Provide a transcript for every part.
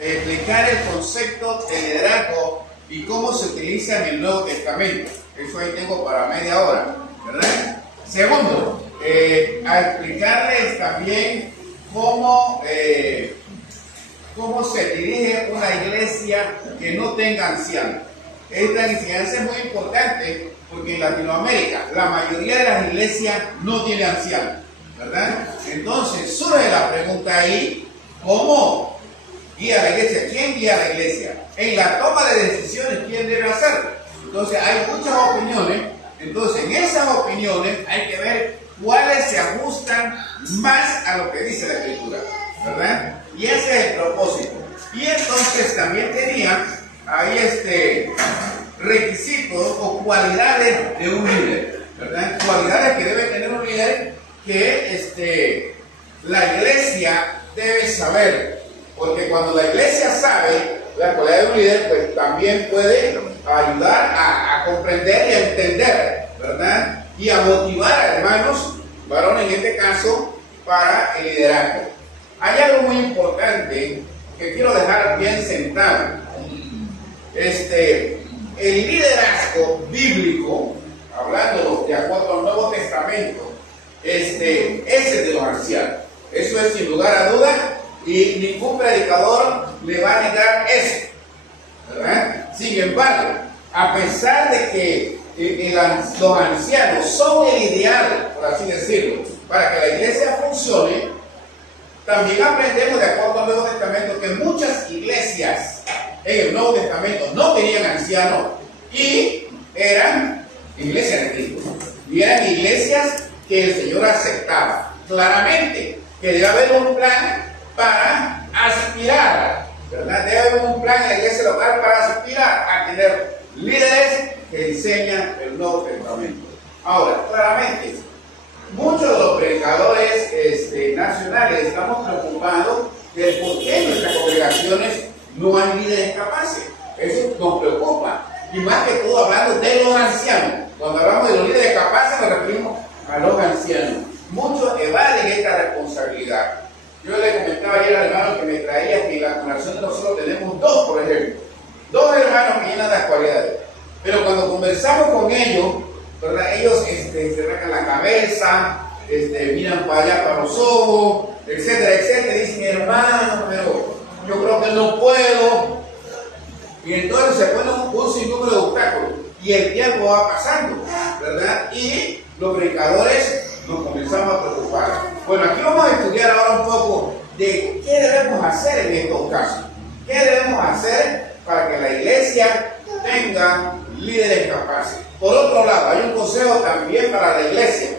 Explicar el concepto de liderazgo y cómo se utiliza en el Nuevo Testamento. Eso ahí tengo para media hora, ¿verdad? Segundo, a explicarles también cómo se dirige una iglesia que no tenga ancianos. Esta enseñanza es muy importante porque en Latinoamérica la mayoría de las iglesias no tiene ancianos, ¿verdad? Entonces surge la pregunta ahí, ¿cómo guía la iglesia? ¿Quién guía la iglesia? En la toma de decisiones, ¿quién debe hacerlo? Entonces hay muchas opiniones. Entonces en esas opiniones hay que ver cuáles se ajustan más a lo que dice la Escritura, ¿verdad? Y ese es el propósito. Y entonces también tenía ahí requisitos o cualidades de un líder, ¿verdad? Cualidades que debe tener un líder que la iglesia debe saber, porque cuando la iglesia sabe la cualidad de un líder, pues también puede ayudar a comprender y a entender, ¿verdad? Y a motivar a hermanos, varones en este caso, para el liderazgo. Hay algo muy importante que quiero dejar bien sentado. El liderazgo bíblico, hablando de acuerdo al Nuevo Testamento, ese es de los ancianos. Eso es sin lugar a dudas, y ningún predicador le va a negar eso, ¿verdad? Sin embargo, a pesar de que los ancianos son el ideal, por así decirlo, para que la iglesia funcione, también aprendemos de acuerdo al Nuevo Testamento que muchas iglesias en el Nuevo Testamento no tenían ancianos y eran iglesias de Cristo. Y eran iglesias que el Señor aceptaba. Claramente que debe haber un plan para aspirar, ¿verdad? Debe haber un plan en la iglesia local para aspirar a tener líderes que diseñan el Nuevo Testamento. Ahora, claramente, muchos de los predicadores nacionales estamos preocupados de por qué en nuestras congregaciones no hay líderes capaces. Eso nos preocupa. Y más que todo hablando de los ancianos. Cuando hablamos de los líderes capaces nos referimos a los ancianos. Muchos evaden esta responsabilidad. Yo le comentaba ayer al hermano que me traía que en la congregación de nosotros tenemos dos, por ejemplo. Dos hermanos que llenan las cualidades. Pero cuando conversamos con ellos, ¿verdad? Ellos se rascan la cabeza, miran para allá, para los ojos, etcétera, etcétera. Dicen, hermano, pero yo creo que no puedo. Y entonces se pone un sinnúmero de obstáculos. Y el tiempo va pasando, ¿verdad? Y los predicadores nos comenzamos a preocupar. Bueno, aquí vamos a estudiar ahora un poco de qué debemos hacer en estos casos. ¿Qué debemos hacer para que la iglesia tenga líderes capaces? Por otro lado, hay un consejo también para la iglesia.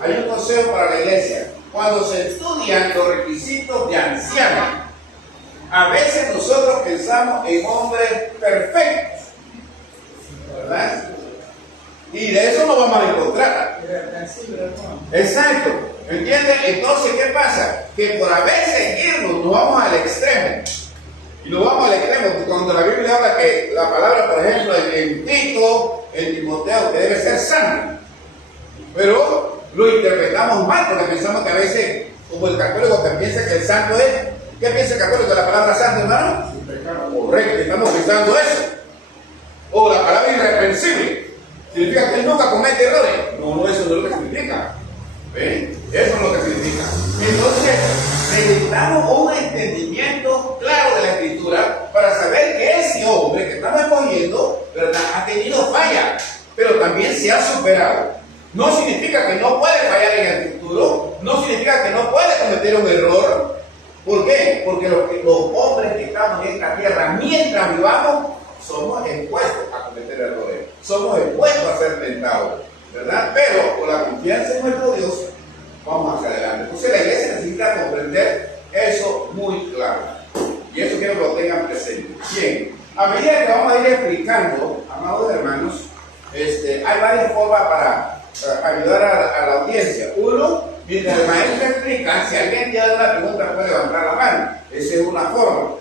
Hay un consejo para la iglesia. Cuando se estudian los requisitos de ancianos, a veces nosotros pensamos en hombres perfectos, ¿verdad? Y de eso no vamos a encontrar. Exacto. ¿Entiendes? Entonces, ¿qué pasa? Que por a veces nos vamos al extremo. Y nos vamos al extremo, porque cuando la Biblia habla que la palabra, por ejemplo, en Tito, en Timoteo, que debe ser santo. Pero lo interpretamos mal, porque pensamos que a veces, como el católico que piensa que el santo es, ¿qué piensa el católico de la palabra santo, hermano? Correcto, estamos pensando eso. O la palabra irreprensible. ¿Significa que él nunca comete errores? No, eso no es lo que significa. ¿Ven? Eso es lo que significa. Entonces, necesitamos un entendimiento claro de la Escritura para saber que ese hombre que estamos escogiendo, ¿verdad?, ha tenido fallas, pero también se ha superado. No significa que no puede fallar en el futuro, no significa que no puede cometer un error. ¿Por qué? Porque los hombres que estamos en esta tierra, mientras vivamos, somos expuestos a cometer errores, somos expuestos a ser tentados, ¿verdad? Pero con la confianza en nuestro Dios, vamos hacia adelante. Entonces la iglesia necesita comprender eso muy claro. Y eso quiero que lo tengan presente. Bien, a medida que vamos a ir explicando, amados hermanos, hay varias formas para ayudar a la audiencia. Uno, mientras el maestro explica, si alguien tiene una pregunta puede levantar la mano. Esa es una forma.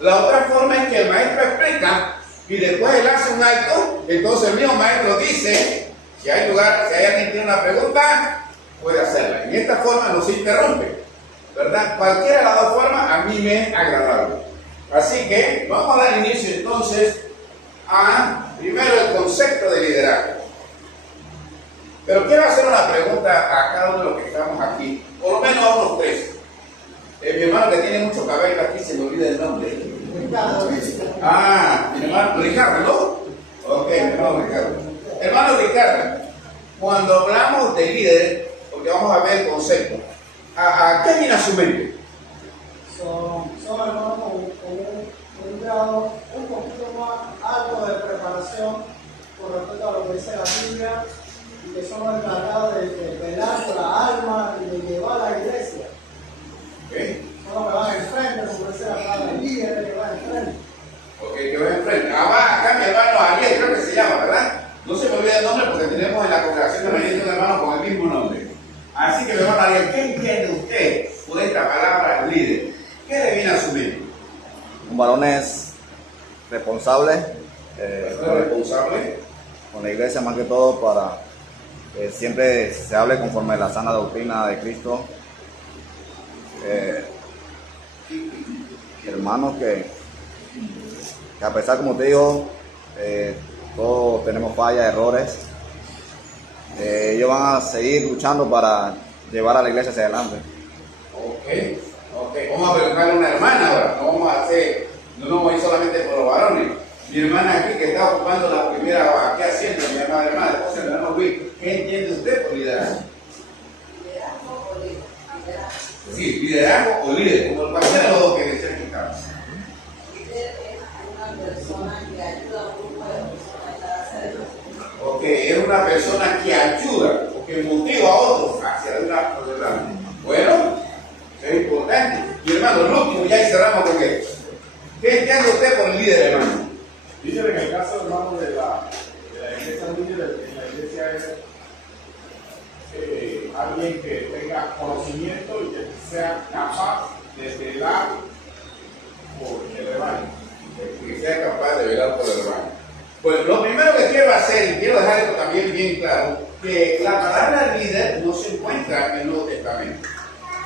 La otra forma es que el maestro explica y después él hace un acto, entonces el mismo maestro dice, si hay lugar, si hay alguien que tiene una pregunta, puede hacerla. En esta forma no se interrumpe, ¿verdad? Cualquiera de las dos formas a mí me es agradable. Así que vamos a dar inicio entonces a, primero, el concepto de liderazgo. Pero quiero hacer una pregunta a cada uno de los que estamos aquí, por lo menos a unos tres. Mi hermano que tiene mucho cabello aquí, se me olvida el nombre. Mi hermano Ricardo, ¿no? Ok, mi hermano Ricardo. Hermano Ricardo, cuando hablamos de líder, porque vamos a ver el concepto, ¿a qué viene a su mente? Son hermanos con un grado un poquito más alto de preparación con respecto a lo que dice la Biblia y que son los encargados de velar por la alma y de llevar a la iglesia. Okay. Son los que van enfrente, como dice la palabra, el líder que va enfrente. Ok, que va enfrente. Acá mi hermano Ariel, creo que se llama, ¿verdad? No se me olvida el nombre porque tenemos en la congregación de María un hermano con el mismo nombre. Así que mi hermano Ariel, ¿qué entiende usted por esta palabra líder? ¿Qué le viene a su mente? Un varón es responsable, responsable con la iglesia más que todo para que siempre se hable conforme a la sana doctrina de Cristo. Hermanos que a pesar, como te digo, todos tenemos fallas, errores, ellos van a seguir luchando para llevar a la iglesia hacia adelante. Ok, vamos a preguntarle a una hermana ahora, no vamos a ir solamente por los varones. Mi hermana aquí que está ocupando la primera, aquí haciendo, mi hermana, después el hermano Luis, ¿qué entiende usted por liderazgo? Liderazgo o liderazgo. Sí, liderazgo o líder, como cualquiera de los dos que dicen que estamos. Líder es una persona que ayuda a un grupo de personas a hacerlo. Ok, es una persona que ayuda o que motiva a otros hacia adelante. Bueno, es importante. Y hermano, el último, ya cerramos con esto. ¿Qué entiende usted por líder, hermano? Líder, en el caso, hermano, de la iglesia, líder en la iglesia es alguien que tenga conocimiento y que sea capaz de velar por el rebaño. Que sea capaz de velar por el rebaño. Pues lo primero que quiero hacer, y quiero dejar esto también bien claro, que la palabra líder no se encuentra en el Nuevo Testamento.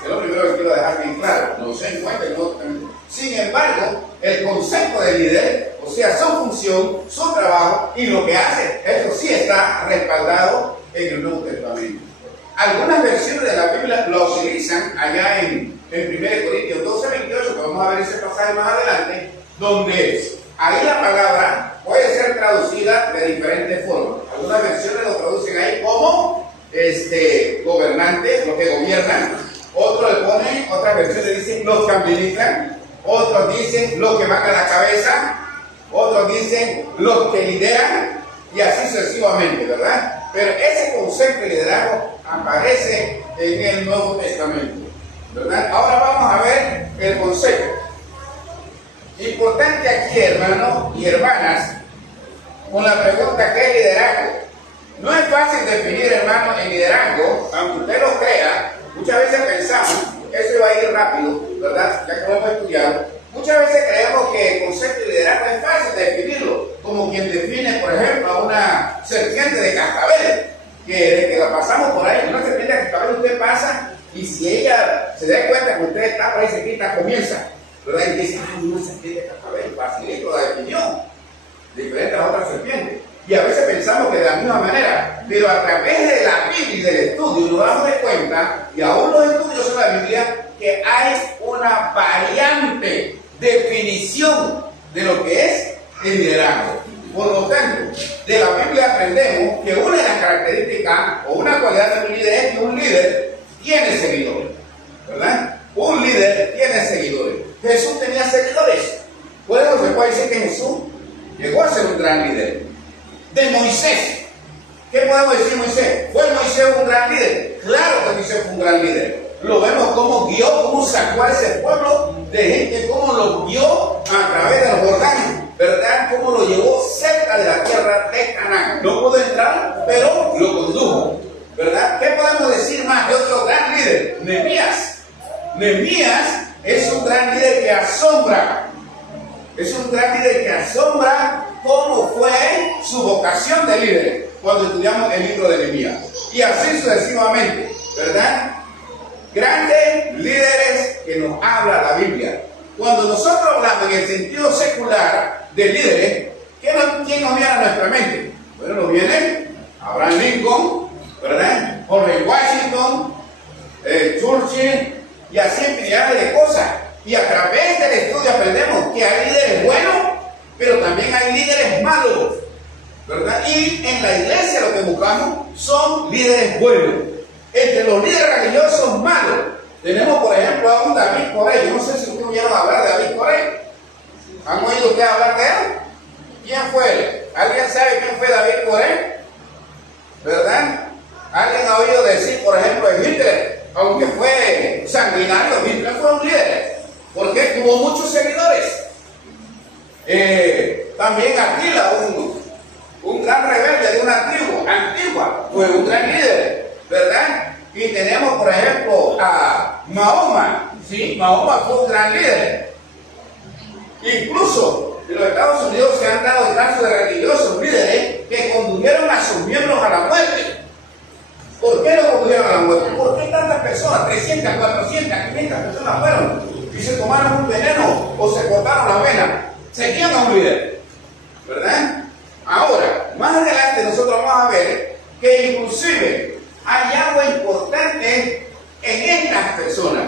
Es lo primero que quiero dejar bien claro, no se encuentra en el Nuevo Testamento. Sin embargo, el concepto de líder, o sea, su función, su trabajo y lo que hace, eso sí está respaldado en el Nuevo Testamento. Algunas versiones de la Biblia lo utilizan allá en 1 Corintios 12:28, que vamos a ver ese pasaje más adelante, donde ahí la palabra puede ser traducida de diferentes formas. Algunas versiones lo traducen ahí como gobernantes, los que gobiernan. Otros le ponen, otras versiones dicen los que administran. Otros dicen los que van a la cabeza. Otros dicen los que lideran. Y así sucesivamente, ¿verdad? Pero ese concepto de liderazgo aparece en el Nuevo Testamento, ¿verdad? Ahora vamos a ver el concepto. Importante aquí, hermanos y hermanas, con la pregunta ¿qué es liderazgo? No es fácil definir, hermano, el liderazgo, aunque usted lo crea. Muchas veces pensamos, eso va a ir rápido, ¿verdad? Ya que lo hemos estudiado. Muchas veces creemos que el concepto de liderazgo es fácil de definirlo, como quien define, por ejemplo, a una serpiente de cascabel, que de que la pasamos por ahí, una serpiente de cascabel usted pasa y si ella se da cuenta que usted está por ahí cerquita, comienza, ¿verdad? Y dice, una serpiente de cascabel, facilito la definió, diferente a las otras serpientes. Y a veces pensamos que de la misma manera, pero a través de la Biblia y del estudio nos damos cuenta, y aún los estudios de la Biblia, que hay una variante definición de lo que es el liderazgo. Por lo tanto, de la Biblia aprendemos que una de las características o una cualidad de un líder es que un líder tiene seguidores, ¿verdad? Un líder tiene seguidores. Jesús tenía seguidores. Por eso se puede decir que Jesús llegó a ser un gran líder. De Moisés, ¿qué podemos decir de Moisés? ¿Fue Moisés un gran líder? Claro que Moisés fue un gran líder. Lo vemos cómo guió, cómo sacó a ese pueblo de gente, cómo lo guió a través de los Jordán, ¿verdad? Cómo lo llevó cerca de la tierra de Canaán. No pudo entrar, pero lo condujo, ¿verdad? ¿Qué podemos decir más de otro gran líder? Nehemías. Nehemías es un gran líder que asombra. Es un gran líder que asombra cómo fue su vocación de líder cuando estudiamos el libro de Nehemías. Y así sucesivamente, ¿verdad? Grandes líderes que nos habla la Biblia. Cuando nosotros hablamos en el sentido secular de líderes, ¿quién nos viene a nuestra mente? Bueno, nos viene Abraham Lincoln, ¿verdad? George Washington, Churchill, y así infinidad de cosas. Y a través del estudio aprendemos que hay líderes buenos, pero también hay líderes malos, ¿verdad? Y en la iglesia lo que buscamos son líderes buenos. Entre los líderes religiosos malos, tenemos por ejemplo a un David Corey. Yo no sé si ustedes oyeron hablar de David Corey. ¿Han oído ustedes hablar de él? ¿Quién fue él? ¿Alguien sabe quién fue David Corey? ¿Verdad? ¿Alguien ha oído decir, por ejemplo, de Hitler? Aunque fue sanguinario, Hitler fue un líder, porque tuvo muchos seguidores. También Aquila, un gran rebelde de una tribu antigua, fue un gran líder, ¿verdad? Y tenemos, por ejemplo, a Mahoma. Sí, Mahoma fue un gran líder. Incluso en los Estados Unidos se han dado casos de religiosos líderes que condujeron a sus miembros a la muerte. ¿Por qué lo condujeron a la muerte? ¿Por qué tantas personas, 300, 400, 500 personas fueron y se tomaron un veneno o se cortaron la vena? Seguían a un líder, ¿verdad? Ahora, más adelante nosotros vamos a ver que inclusive hay algo importante en estas personas,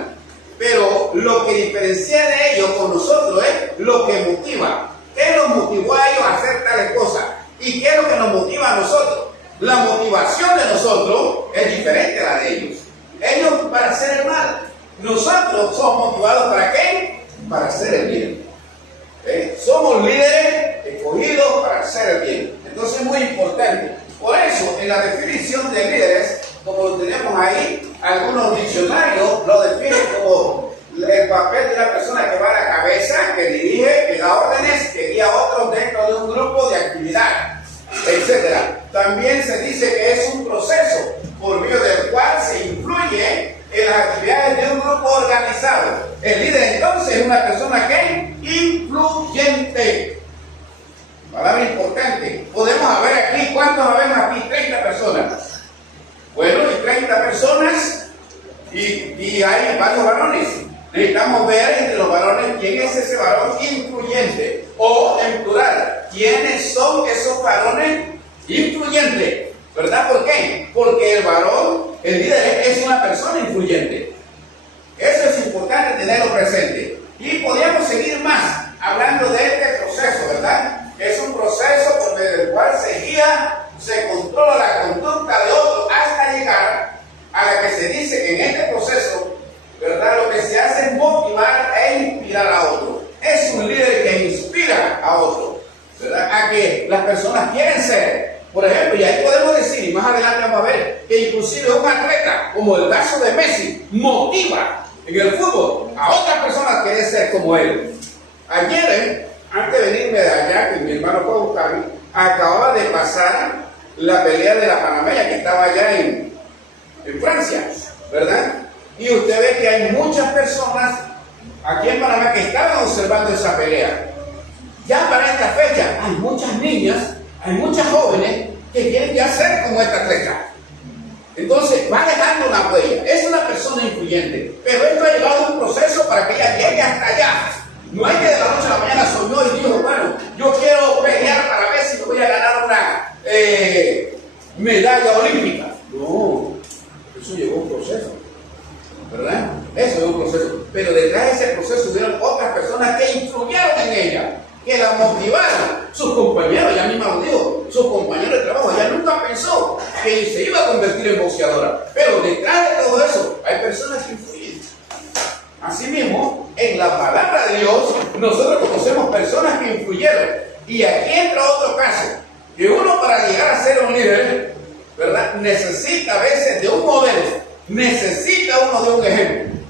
pero lo que diferencia de ellos con nosotros es lo que motiva. ¿Qué los motivó a ellos a hacer tales cosas? ¿Y qué es lo que nos motiva a nosotros? La motivación de nosotros es diferente a la de ellos. Ellos para hacer el mal. Nosotros somos motivados ¿para qué? Para hacer el bien. Somos líderes escogidos para hacer el bien. Entonces es muy importante. Por eso, en la definición de líderes, como lo tenemos ahí, algunos diccionarios lo definen como el papel de una persona que va a la cabeza, que dirige, que da órdenes, que guía a otros dentro de un grupo de actividad, etc. También se dice que es un proceso por medio del cual se influye en las actividades de un grupo organizado. El líder entonces es una persona que influyente. Palabra importante. Podemos ver aquí, ¿cuántos habemos aquí? 30 personas. Bueno, y 30 personas y hay varios varones. Necesitamos ver entre los varones quién es ese varón influyente. O en plural, quiénes son esos varones influyentes. ¿Verdad? ¿Por qué? Porque el varón, el líder, es una persona influyente. Eso es importante tenerlo presente. Y podríamos seguir más hablando de este proceso, ¿verdad? Es un proceso por medio del cual se guía, se controla la conducta de otro hasta llegar a la que se dice que en este proceso, ¿verdad? Lo que se hace es motivar e inspirar a otro. Es un líder que inspira a otro, ¿verdad? A que las personas quieren ser. Por ejemplo, y ahí podemos decir, y más adelante vamos a ver, que inclusive un atleta, como el caso de Messi, motiva en el fútbol a otras personas a querer ser como él. Ayer, antes de venirme de allá, que mi hermano fue a buscarme, acababa de pasar la pelea de la panameña que estaba allá en Francia, ¿verdad? Y usted ve que hay muchas personas aquí en Panamá que estaban observando esa pelea. Ya para esta fecha hay muchas niñas, hay muchas jóvenes que quieren ya ser como esta atleta. Entonces va dejando una huella. Es una persona influyente, pero esto ha llevado a un proceso para que ella llegue hasta allá. No es que de la noche a la mañana soñó y dijo, bueno, yo quiero pelear para ver si me voy a ganar una medalla olímpica. No, eso llevó un proceso, ¿verdad? Eso llevó un proceso. Pero detrás de ese proceso hubieron otras personas que influyeron en ella, que la motivaron. Sus compañeros, ya misma lo digo, sus compañeros de trabajo, ella nunca pensó que se iba a convertir en boxeadora. Pero detrás de todo eso hay personas que influyen. Asimismo, en la palabra de Dios, nosotros conocemos personas que influyeron. Y aquí entra otro caso, que uno para llegar a ser un líder, ¿verdad? Necesita a veces de un modelo, necesita uno de un ejemplo.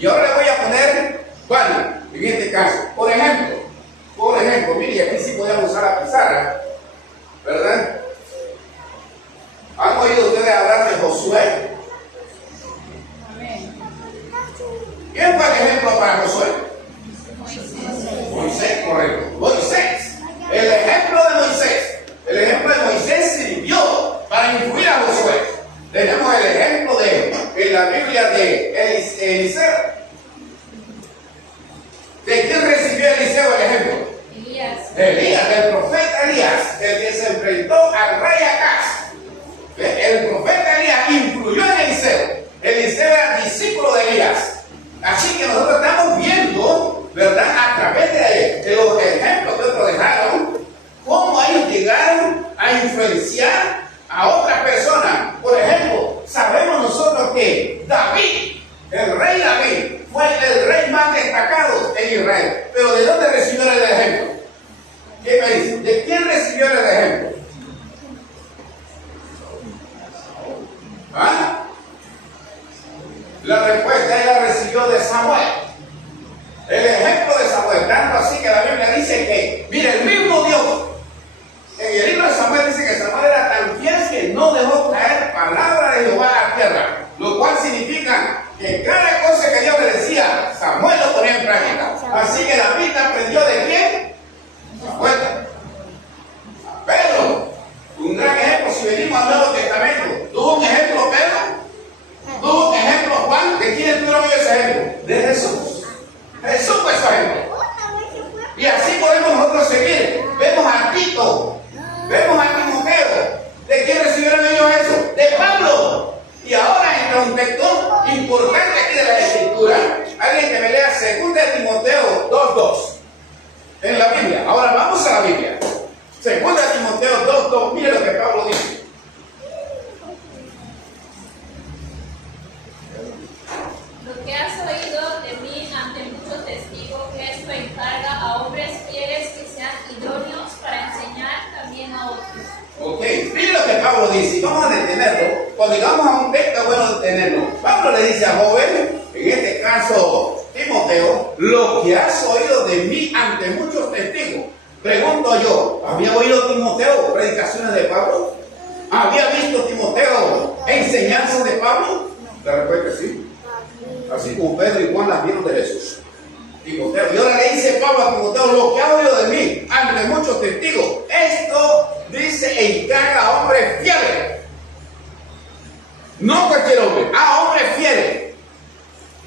Y ahora le voy a poner varios, en este caso. Por ejemplo, mire, aquí sí podemos usar la pizarra, ¿verdad? ¿Han oído ustedes hablar de Josué? ¿Quién fue el ejemplo para Josué? Moisés, correcto. Moisés. El ejemplo de Moisés. El ejemplo de Moisés sirvió para influir a Josué. Tenemos el ejemplo en la Biblia de Eliseo. ¿De qué Elías, el profeta Elías, el que se enfrentó al rey Acaz. El profeta Elías influyó en Eliseo. Eliseo era discípulo de Elías. Así que nosotros estamos viendo, ¿verdad?, a través de los ejemplos que otros dejaron, cómo ellos llegaron a influenciar a otras personas. Por ejemplo, sabemos nosotros que David, el rey David, fue el rey más destacado en Israel. Pero ¿de dónde recibió el ejemplo? ¿Quién me dice? ¿De quién recibió el ejemplo? ¿Ah? La respuesta ella recibió de Samuel. El ejemplo de Samuel, tanto así que la Biblia dice que, mira, el mismo Dios, en el libro de Samuel dice que Samuel era tan fiel que no dejó caer palabra de Jehová a la tierra, lo cual significa que cada cosa que Dios le decía, Samuel lo ponía en práctica. Así que David aprendió de quién? Samuel. Pedro, un gran ejemplo. Si venimos al Nuevo Testamento, ¿tuvo un ejemplo Pedro? ¿Tuvo un ejemplo Juan? ¿De quién tuvieron ese ejemplo? De Jesús. Jesús fue su ejemplo. Y así podemos nosotros seguir. Vemos a Tito, vemos a Timoteo. ¿De quién recibieron ellos eso? De Pablo. Y ahora entra un texto importante aquí de la Escritura. Alguien que me lea 2 Timoteo 2:2 en la Biblia. Ahora vamos a la Biblia. 2 Timoteo 2:2. Mire lo que Pablo dice. Lo que has oído de mí ante muchos testigos, esto encarga a hombres fieles que sean idóneos para enseñar también a otros. Ok, mire lo que Pablo dice. Vamos a detenerlo. Cuando llegamos a un texto es bueno detenerlo. Pablo le dice a joven, en este caso Timoteo, lo que has oído de mí ante muchos testigos. Pregunto yo, ¿había oído Timoteo predicaciones de Pablo? ¿Había visto Timoteo enseñanzas de Pablo? La respuesta es sí. Así como Pedro y Juan las vieron de Jesús. Timoteo. Y ahora le dice Pablo a Timoteo, lo que ha oído de mí ante muchos testigos. Esto dice encarga a hombres fieles. No cualquier hombre, a hombres fieles.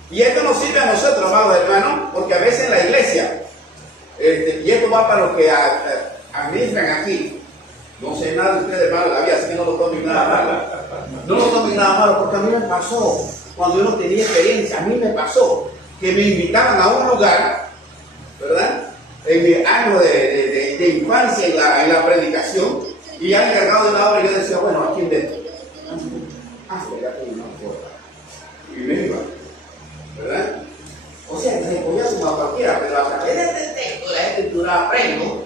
Y esto nos sirve a nosotros, amados hermanos, porque a veces en la iglesia, y esto va para los que administran aquí. No sé nada de ustedes, hermano, la vida, así que no lo tomen nada malo. No lo tomen nada malo, porque a mí me pasó, cuando yo no tenía experiencia, a mí me pasó que me invitaban a un lugar, ¿verdad? En mi año de infancia en la predicación, y ya encargado de una obra, yo decía, bueno, ¿a quién dentro? Ya tengo una forma. Y me iba, ¿verdad? O sea, se podía sumar cualquiera, pero a través de este texto de la Escritura aprendo.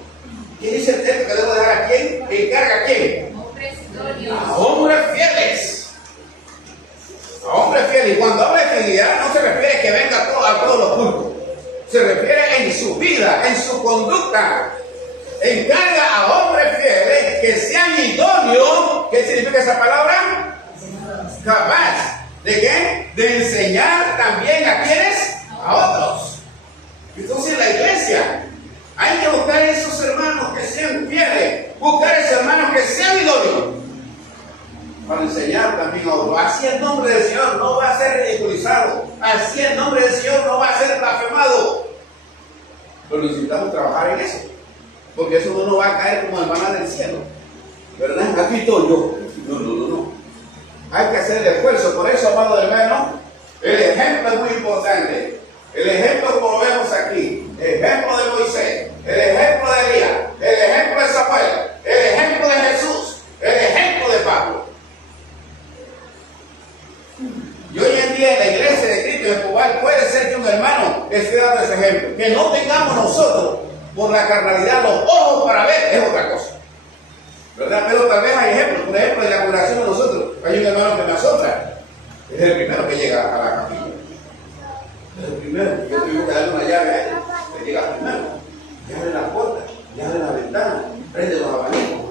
¿Quién dice el texto que debo dejar a quién? ¿Que encarga a quién? Hombres idóneos. A hombres fieles. A hombres fieles. Y cuando habla de fidelidad no se refiere que venga a todos los cultos. Se refiere en su vida, en su conducta. Encarga a hombres fieles que sean idóneos. ¿Qué significa esa palabra? Capaz. ¿De qué? De enseñar también a quienes, a otros. Entonces en la iglesia hay que buscar esos hermanos que sean fieles, buscar esos hermanos que sean idóneos para enseñar también a otros. Así el nombre del Señor no va a ser ridiculizado, así el nombre del Señor no va a ser blasfemado. Pero necesitamos trabajar en eso, porque eso no nos va a caer como el maná del cielo, ¿verdad? Aquí estoy yo. No. Hay que hacer el esfuerzo. Por eso, amado hermano, el ejemplo es muy importante. El ejemplo como lo vemos aquí, el ejemplo de Moisés, el ejemplo de Elías, el ejemplo de Samuel, el ejemplo de Jesús, el ejemplo de Pablo. Y hoy en día en la iglesia de Cristo de Cubal puede ser que un hermano esté dando ese ejemplo. Que no tengamos nosotros por la carnalidad los ojos para ver es otra cosa, ¿verdad? Pero tal vez hay ejemplos. Por ejemplo, en la congregación de nosotros hay un hermano que me asombra. Es el primero que llega a la capilla. Es el primero. Yo tuve que darle una llave a él. Le llega primero. Y abre la puerta, y abre la ventana, prende los abanicos.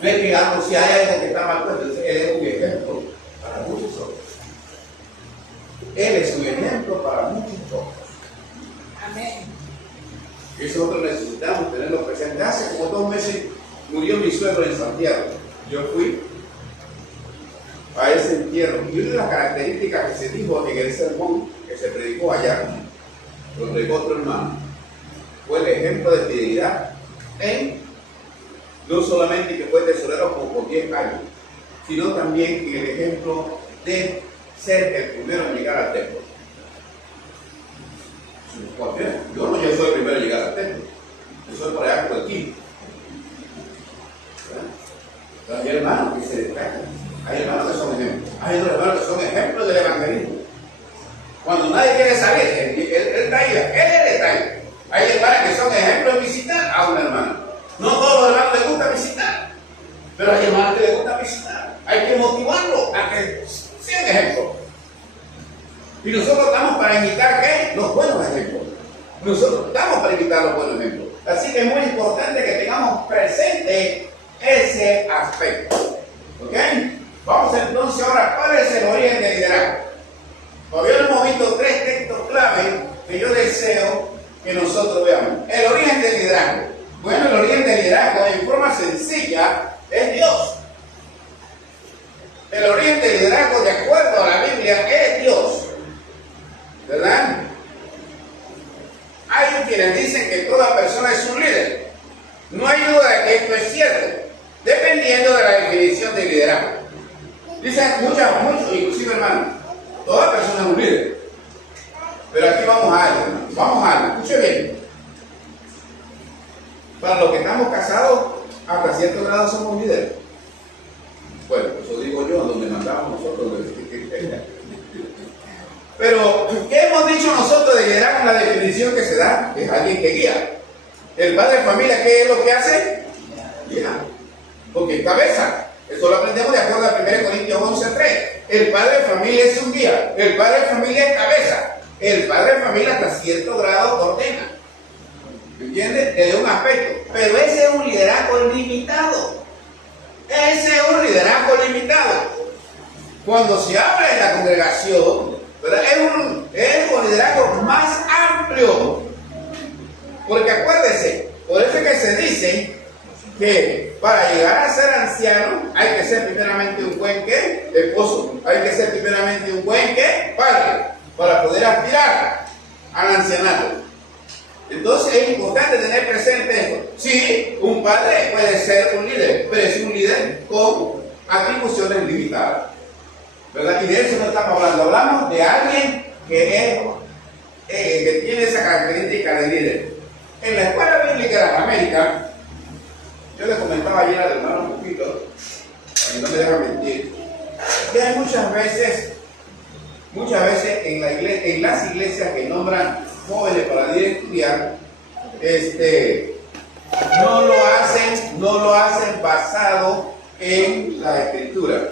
Ve que algo, si hay algo que está mal puesto, él es un ejemplo para muchos otros. Él es un ejemplo para muchos otros. Amén. Y eso nosotros necesitamos tenerlo presente. Hace como 2 meses murió mi suegro en Santiago. Yo fui a ese entierro. Y una de las características que se dijo en el sermón que se predicó allá, lo predicó otro hermano, fue el ejemplo de fidelidad no solamente que fue tesorero por 10 años, sino también en el ejemplo de ser el primero en llegar al templo. Yo no soy el primero en llegar al templo, yo soy por allá por el quinto. Pero hay hermanos que se destacan, hay hermanos que son ejemplos, hay otros hermanos que son ejemplos del evangelismo. Cuando nadie quiere salir, él está ahí. Hay hermanas que son ejemplos de visitar a un hermano. No todos los hermanos les gusta visitar, pero hay hermanos que les gusta visitar. Hay que motivarlos a que sean ejemplos. Y nosotros estamos para imitar ¿qué? Los buenos ejemplos. Nosotros estamos para imitar los buenos ejemplos. Así que es muy importante que tengamos presente ese aspecto. ¿Ok? Vamos entonces ahora, ¿cuál es el origen del liderazgo? Todavía no hemos visto 3 textos clave que yo deseo que nosotros veamos. El origen del liderazgo. Bueno, el origen del liderazgo en forma sencilla es Dios. El origen del liderazgo, de acuerdo a la Biblia, es Dios. ¿Verdad? Hay quienes dicen que toda persona es un líder. No hay duda de que esto es cierto, dependiendo de la definición de liderazgo. Dicen muchos, inclusive hermanos, toda persona es un líder. Pero aquí vamos a algo, escuche bien. Para los que estamos casados, hasta cierto grado somos líderes. Bueno, eso digo yo, donde mandamos nosotros. Pero, ¿qué hemos dicho nosotros de liderazgo en la definición que se da? Es alguien que guía. El padre de familia, ¿qué es lo que hace? Guía. Porque es cabeza. Eso lo aprendemos de acuerdo a 1 Corintios 11:3. El padre de familia es un guía. El padre de familia es cabeza. El padre de familia hasta cierto grado ordena. ¿Entiendes? Desde un aspecto. Pero ese es un liderazgo limitado. Ese es un liderazgo limitado. Cuando se habla en la congregación, ¿verdad? Es un liderazgo más amplio. Porque acuérdese, por eso es que se dice que para llegar a ser anciano hay que ser primeramente un buen ¿qué? Esposo. Hay que ser primeramente un buen ¿qué? Padre. Para poder aspirar al ancianato. Entonces es importante tener presente esto. Sí, un padre puede ser un líder, pero es un líder con atribuciones limitadas, ¿verdad? Y de eso no estamos hablando. Hablamos de alguien que tiene esa característica de líder. En la escuela bíblica de las Américas, yo le comentaba ayer al hermano un poquito, y no me deja mentir, que hay muchas veces en las iglesias que nombran jóvenes para ir a estudiar, no lo hacen basado en la escritura.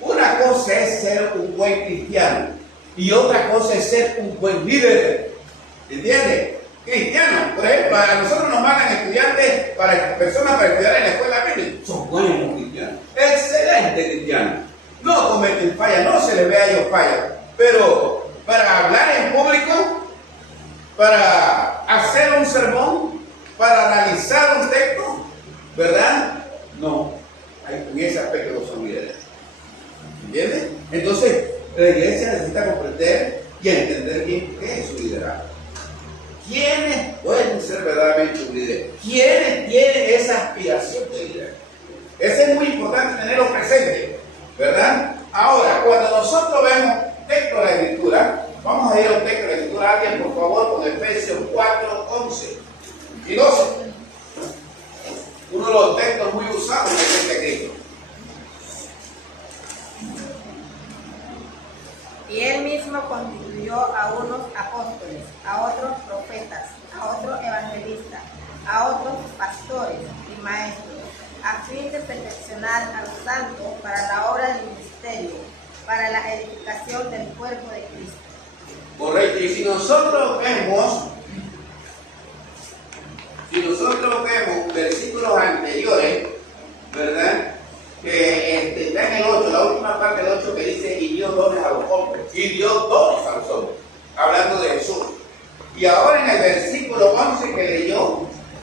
Una cosa es ser un buen cristiano y otra cosa es ser un buen líder. ¿Entiendes? Cristianos, por ejemplo, a nosotros nos mandan estudiantes, personas para estudiar en la escuela bíblica. Son buenos cristianos, excelentes cristianos. No cometen fallas, no se les ve a ellos fallas. Pero para hablar en público, para hacer un sermón, para analizar un texto, ¿verdad? No, en ese aspecto no son líderes. ¿Entiendes? Entonces, la iglesia necesita comprender y entender bien qué es su liderazgo. ¿Quiénes pueden ser verdaderamente un líder? ¿Quiénes tienen esa aspiración de líder? Eso es muy importante tenerlo presente, ¿verdad? Ahora, cuando nosotros vemos texto de la Escritura, vamos a ir a un texto de la Escritura. Alguien, por favor, con Efesios 4, 11 y 12. Uno de los textos muy usados en la Iglesia de Cristo. Y él mismo constituyó a unos apóstoles, a otros profetas, a otros evangelistas, a otros pastores y maestros, a fin de perfeccionar a los santos para la obra del ministerio, para la edificación del cuerpo de Cristo. Correcto. Y si nosotros vemos versículos anteriores, ¿verdad? Que está en el 8, la última parte del 8, que dice, y dio dones a los hombres, y dio dones a los hombres, hablando de Jesús. Y ahora en el versículo 11 que leyó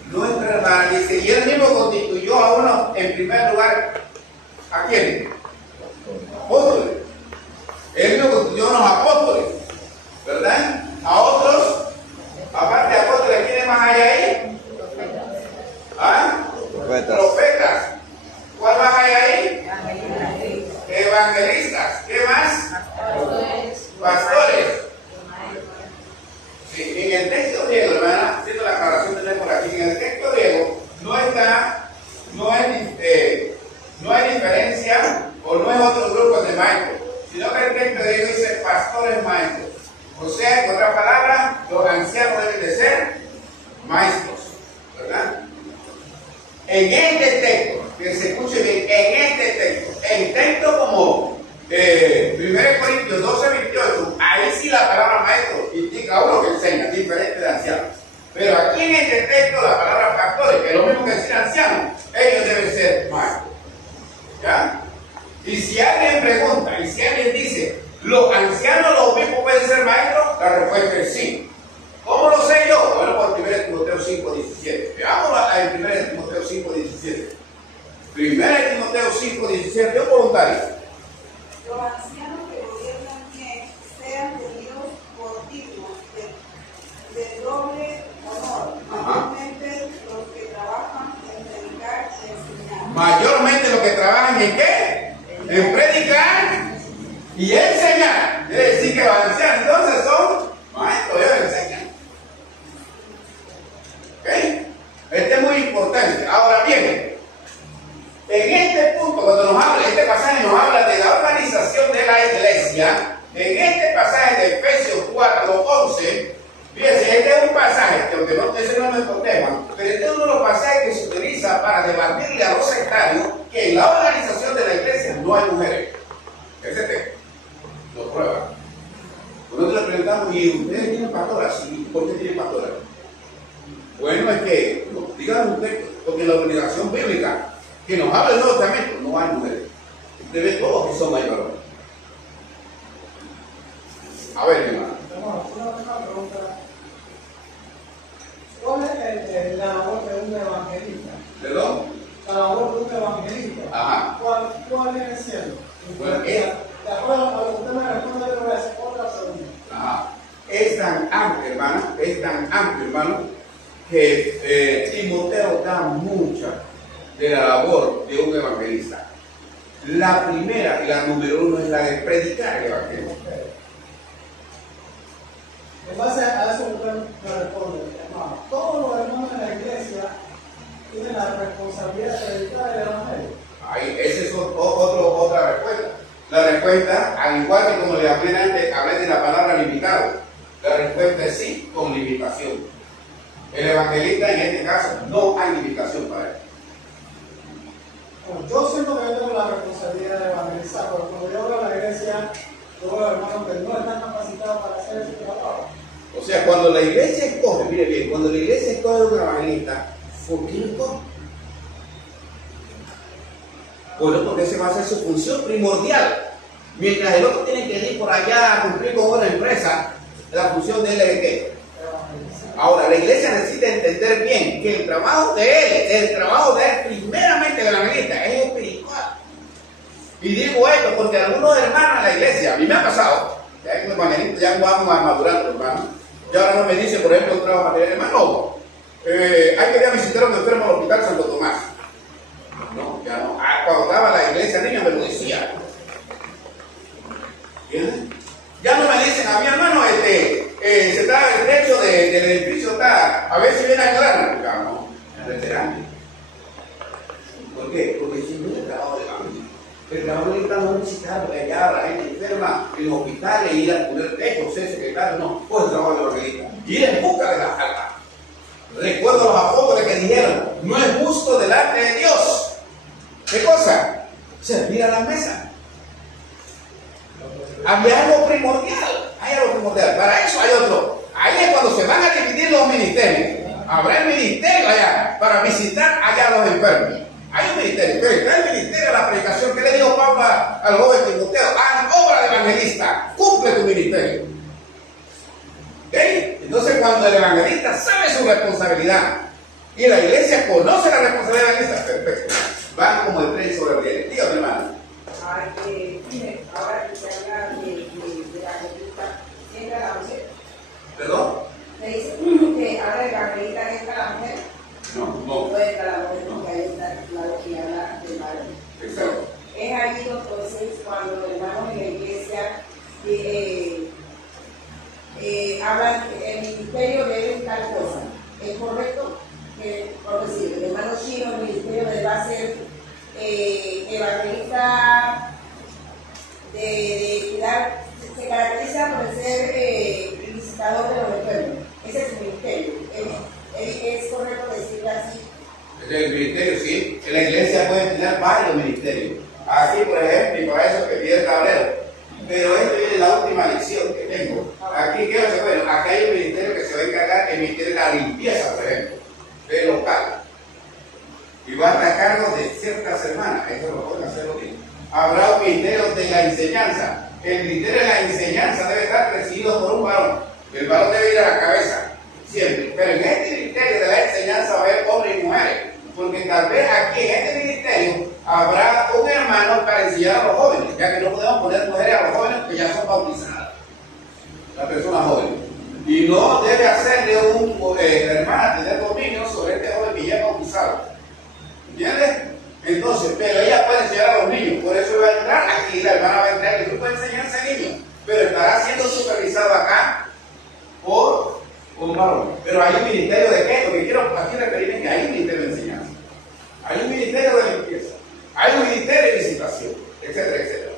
nuestra hermana, dice, y él mismo constituyó a uno en primer lugar, ¿a quién? Apóstoles. Él mismo constituyó a unos apóstoles, ¿verdad? A otros, aparte de apóstoles, ¿quiénes más hay ahí? ¿verdad? En este texto, que se escuche bien, en este texto, en texto como 1 Corintios 12, 28, ahí sí la palabra maestro indica a uno que enseña, diferente de ancianos. Pero aquí en este texto la palabra pastores, que es lo mismo que decir ancianos, ellos deben ser maestros. ¿Ya? Y si alguien pregunta, y si alguien dice, ¿los ancianos, los obispos pueden ser maestros? La respuesta es sí. ¿Cómo lo sé yo? Bueno, por 1 Timoteo 5, 17. Veamos a 1 Timoteo 5, 17. 1 Timoteo 5, 17, Dios voluntario. Los ancianos que gobiernan bien sean tenidos por dignos de doble honor, mayormente los que trabajan en predicar y enseñar. Mayormente los que trabajan en qué? En predicar y enseñar. Quiere decir que los ancianos entonces son maestros, ellos enseñan. ¿Ok? Este es muy importante. Ahora bien, en este punto, cuando nos habla, este pasaje nos habla de la organización de la iglesia. En este pasaje de Efesios 4, 11, fíjense, este es un pasaje, que aunque no, ese no es nuestro tema, pero este es uno de los pasajes que se utiliza para debatirle a los sectarios que en la organización de la iglesia no hay mujeres. Ese texto lo prueba. Nosotros le preguntamos, ¿y ustedes tienen pastora? Sí, ¿por qué tienen pastora? Bueno, es que, díganme usted, porque en la organización bíblica que nos habla del Nuevo Testamento no hay mujeres. Usted ve todos que son mayores. A ver, mi hermano. Una pregunta. ¿Cuál es la labor de un evangelista? ¿Perdón? La labor de un evangelista. Ajá. ¿Cuál viene siendo? Bueno, De acuerdo a lo que usted me responde, yo le voy a hacer otra pregunta. Ajá. Es tan amplio, hermano, que Timoteo da mucha de la labor de un evangelista. La primera y la número uno es la de predicar el evangelio. En base a eso usted me responde, hermano, todos los hermanos de la iglesia tienen la responsabilidad de predicar el evangelio. Ahí, esa es otra respuesta. La respuesta, al igual que como le hablé antes, hablé de la palabra limitado, la respuesta es sí, con limitación. El evangelista en este caso no hay limitación para él. Bueno, yo siento que yo tengo la responsabilidad de evangelizar, pero cuando yo veo la iglesia, yo veo hermanos que no están capacitados para hacer ese trabajo. O sea, cuando la iglesia escoge, mire bien, cuando la iglesia escoge a un evangelista, ¿por qué lo escoge? Bueno, porque esa va a ser su función primordial. Mientras el otro tiene que ir por allá a cumplir con una empresa, la función de él es ¿qué? Ahora, la iglesia necesita entender bien que el trabajo de él primeramente de la evangelista, es espiritual. Y digo esto porque algunos hermanos en la iglesia, a mí me ha pasado, ya como evangelista ya vamos madurando, hermano. Y ahora no me dice, por ejemplo, un trabajo material, hermano, hay que ir a visitar a un enfermo al hospital Santo Tomás. No, ya no. Cuando estaba la iglesia niña me lo decía. ¿Entiendes? Ya no me dicen a mi hermano, se está el techo del edificio, está, a ver si viene a aclarar. Ya no, es veterano. ¿Por qué? Porque si no es el trabajo de la familia. El trabajo de la no es visitar, allá la gente enferma, en los hospitales, ir a poner techo, ser secretario, no, pues el trabajo de la evangelista. Ir en busca de las almas. Recuerdo a los apóstoles que dijeron, no es justo delante de Dios. ¿Qué cosa? Servir a la mesa. Había algo primordial, para eso hay otro. Ahí es cuando se van a dividir los ministerios. Habrá el ministerio allá para visitar allá a los enfermos. Hay un ministerio, pero está el ministerio de la predicación. ¿Qué le dijo Pablo al joven Timoteo? Haz obra de evangelista, cumple tu ministerio. ¿Okay? Entonces, cuando el evangelista sabe su responsabilidad y la iglesia conoce la responsabilidad del evangelista, perfecto. Van como el tren sobre el riel. Dígame, hermano. Ahora que se habla de la evangelista, ¿entra la mujer? ¿Perdón? ¿Me dice que ahora el evangelista entra la mujer? No. No entra la mujer porque ahí está claro que habla del varón. Exacto. Es ahí entonces cuando los hermanos en la iglesia hablan, el ministerio debe tal cosa. ¿Es correcto? Por decir, el hermano Chino, el ministerio debe ser evangelista de cuidar, se caracteriza por ser visitador de los enfermos. Ese es su ministerio. ¿Es correcto decirlo El ministerio, sí. En la iglesia puede tener varios ministerios. Aquí, por ejemplo, y para eso que pide el tablero. Pero esto viene la última lección que tengo. Aquí, ¿qué hace? Bueno, acá hay un ministerio que se va a encargar, el ministerio de la limpieza, por ejemplo, del local. Y va a estar a cargo de ciertas hermanas. Eso lo pueden hacer los niños. Habrá un ministerio de la enseñanza. El ministerio de la enseñanza debe estar presidido por un varón. El varón debe ir a la cabeza, siempre. Pero en este ministerio de la enseñanza va a haber hombres y mujeres. Porque tal vez aquí en este ministerio habrá un hermano para enseñar a los jóvenes, ya que no podemos poner mujeres a los jóvenes que ya son bautizadas, la persona joven. Y no debe hacerle la hermana tener dominio sobre este joven que ya es bautizado. ¿Entiendes? Entonces, pero ella puede enseñar a los niños, por eso va a entrar aquí, la hermana va a entrar en el grupo de enseñanza de niños, pero estará siendo supervisado acá por un varón. Pero hay un ministerio de qué, lo que quiero aquí referirme es que hay un ministerio de enseñanza, hay un ministerio de limpieza, hay un ministerio de visitación, etcétera, etcétera.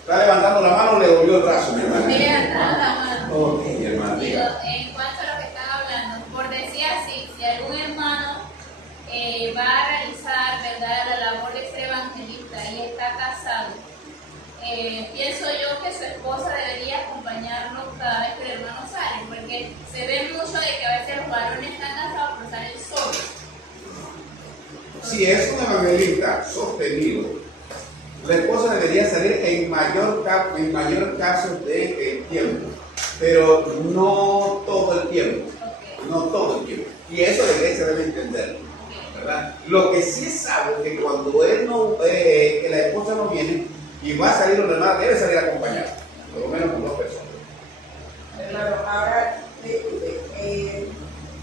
Está levantando la mano, le dolió el brazo, mi hermana. Levantando la mano. Ok, mi hermana. En cuanto a lo que están hablando, por decir así, si algún hermano va a realizar, ¿verdad?, la labor de ser evangelista y está casado, pienso yo que su esposa debería acompañarlo cada vez que el hermano sale, porque se ve mucho de que a veces los varones están casados pero salen solos. Si es un evangelista sostenido, la esposa debería salir en mayor caso de tiempo, pero no todo el tiempo. No todo el tiempo. Y eso la iglesia debe entenderlo, ¿verdad? Lo que sí es algo que cuando él no, que la esposa no viene y va a salir una hermana, debe salir acompañado, por lo menos con 2 personas. Hermano, ahora,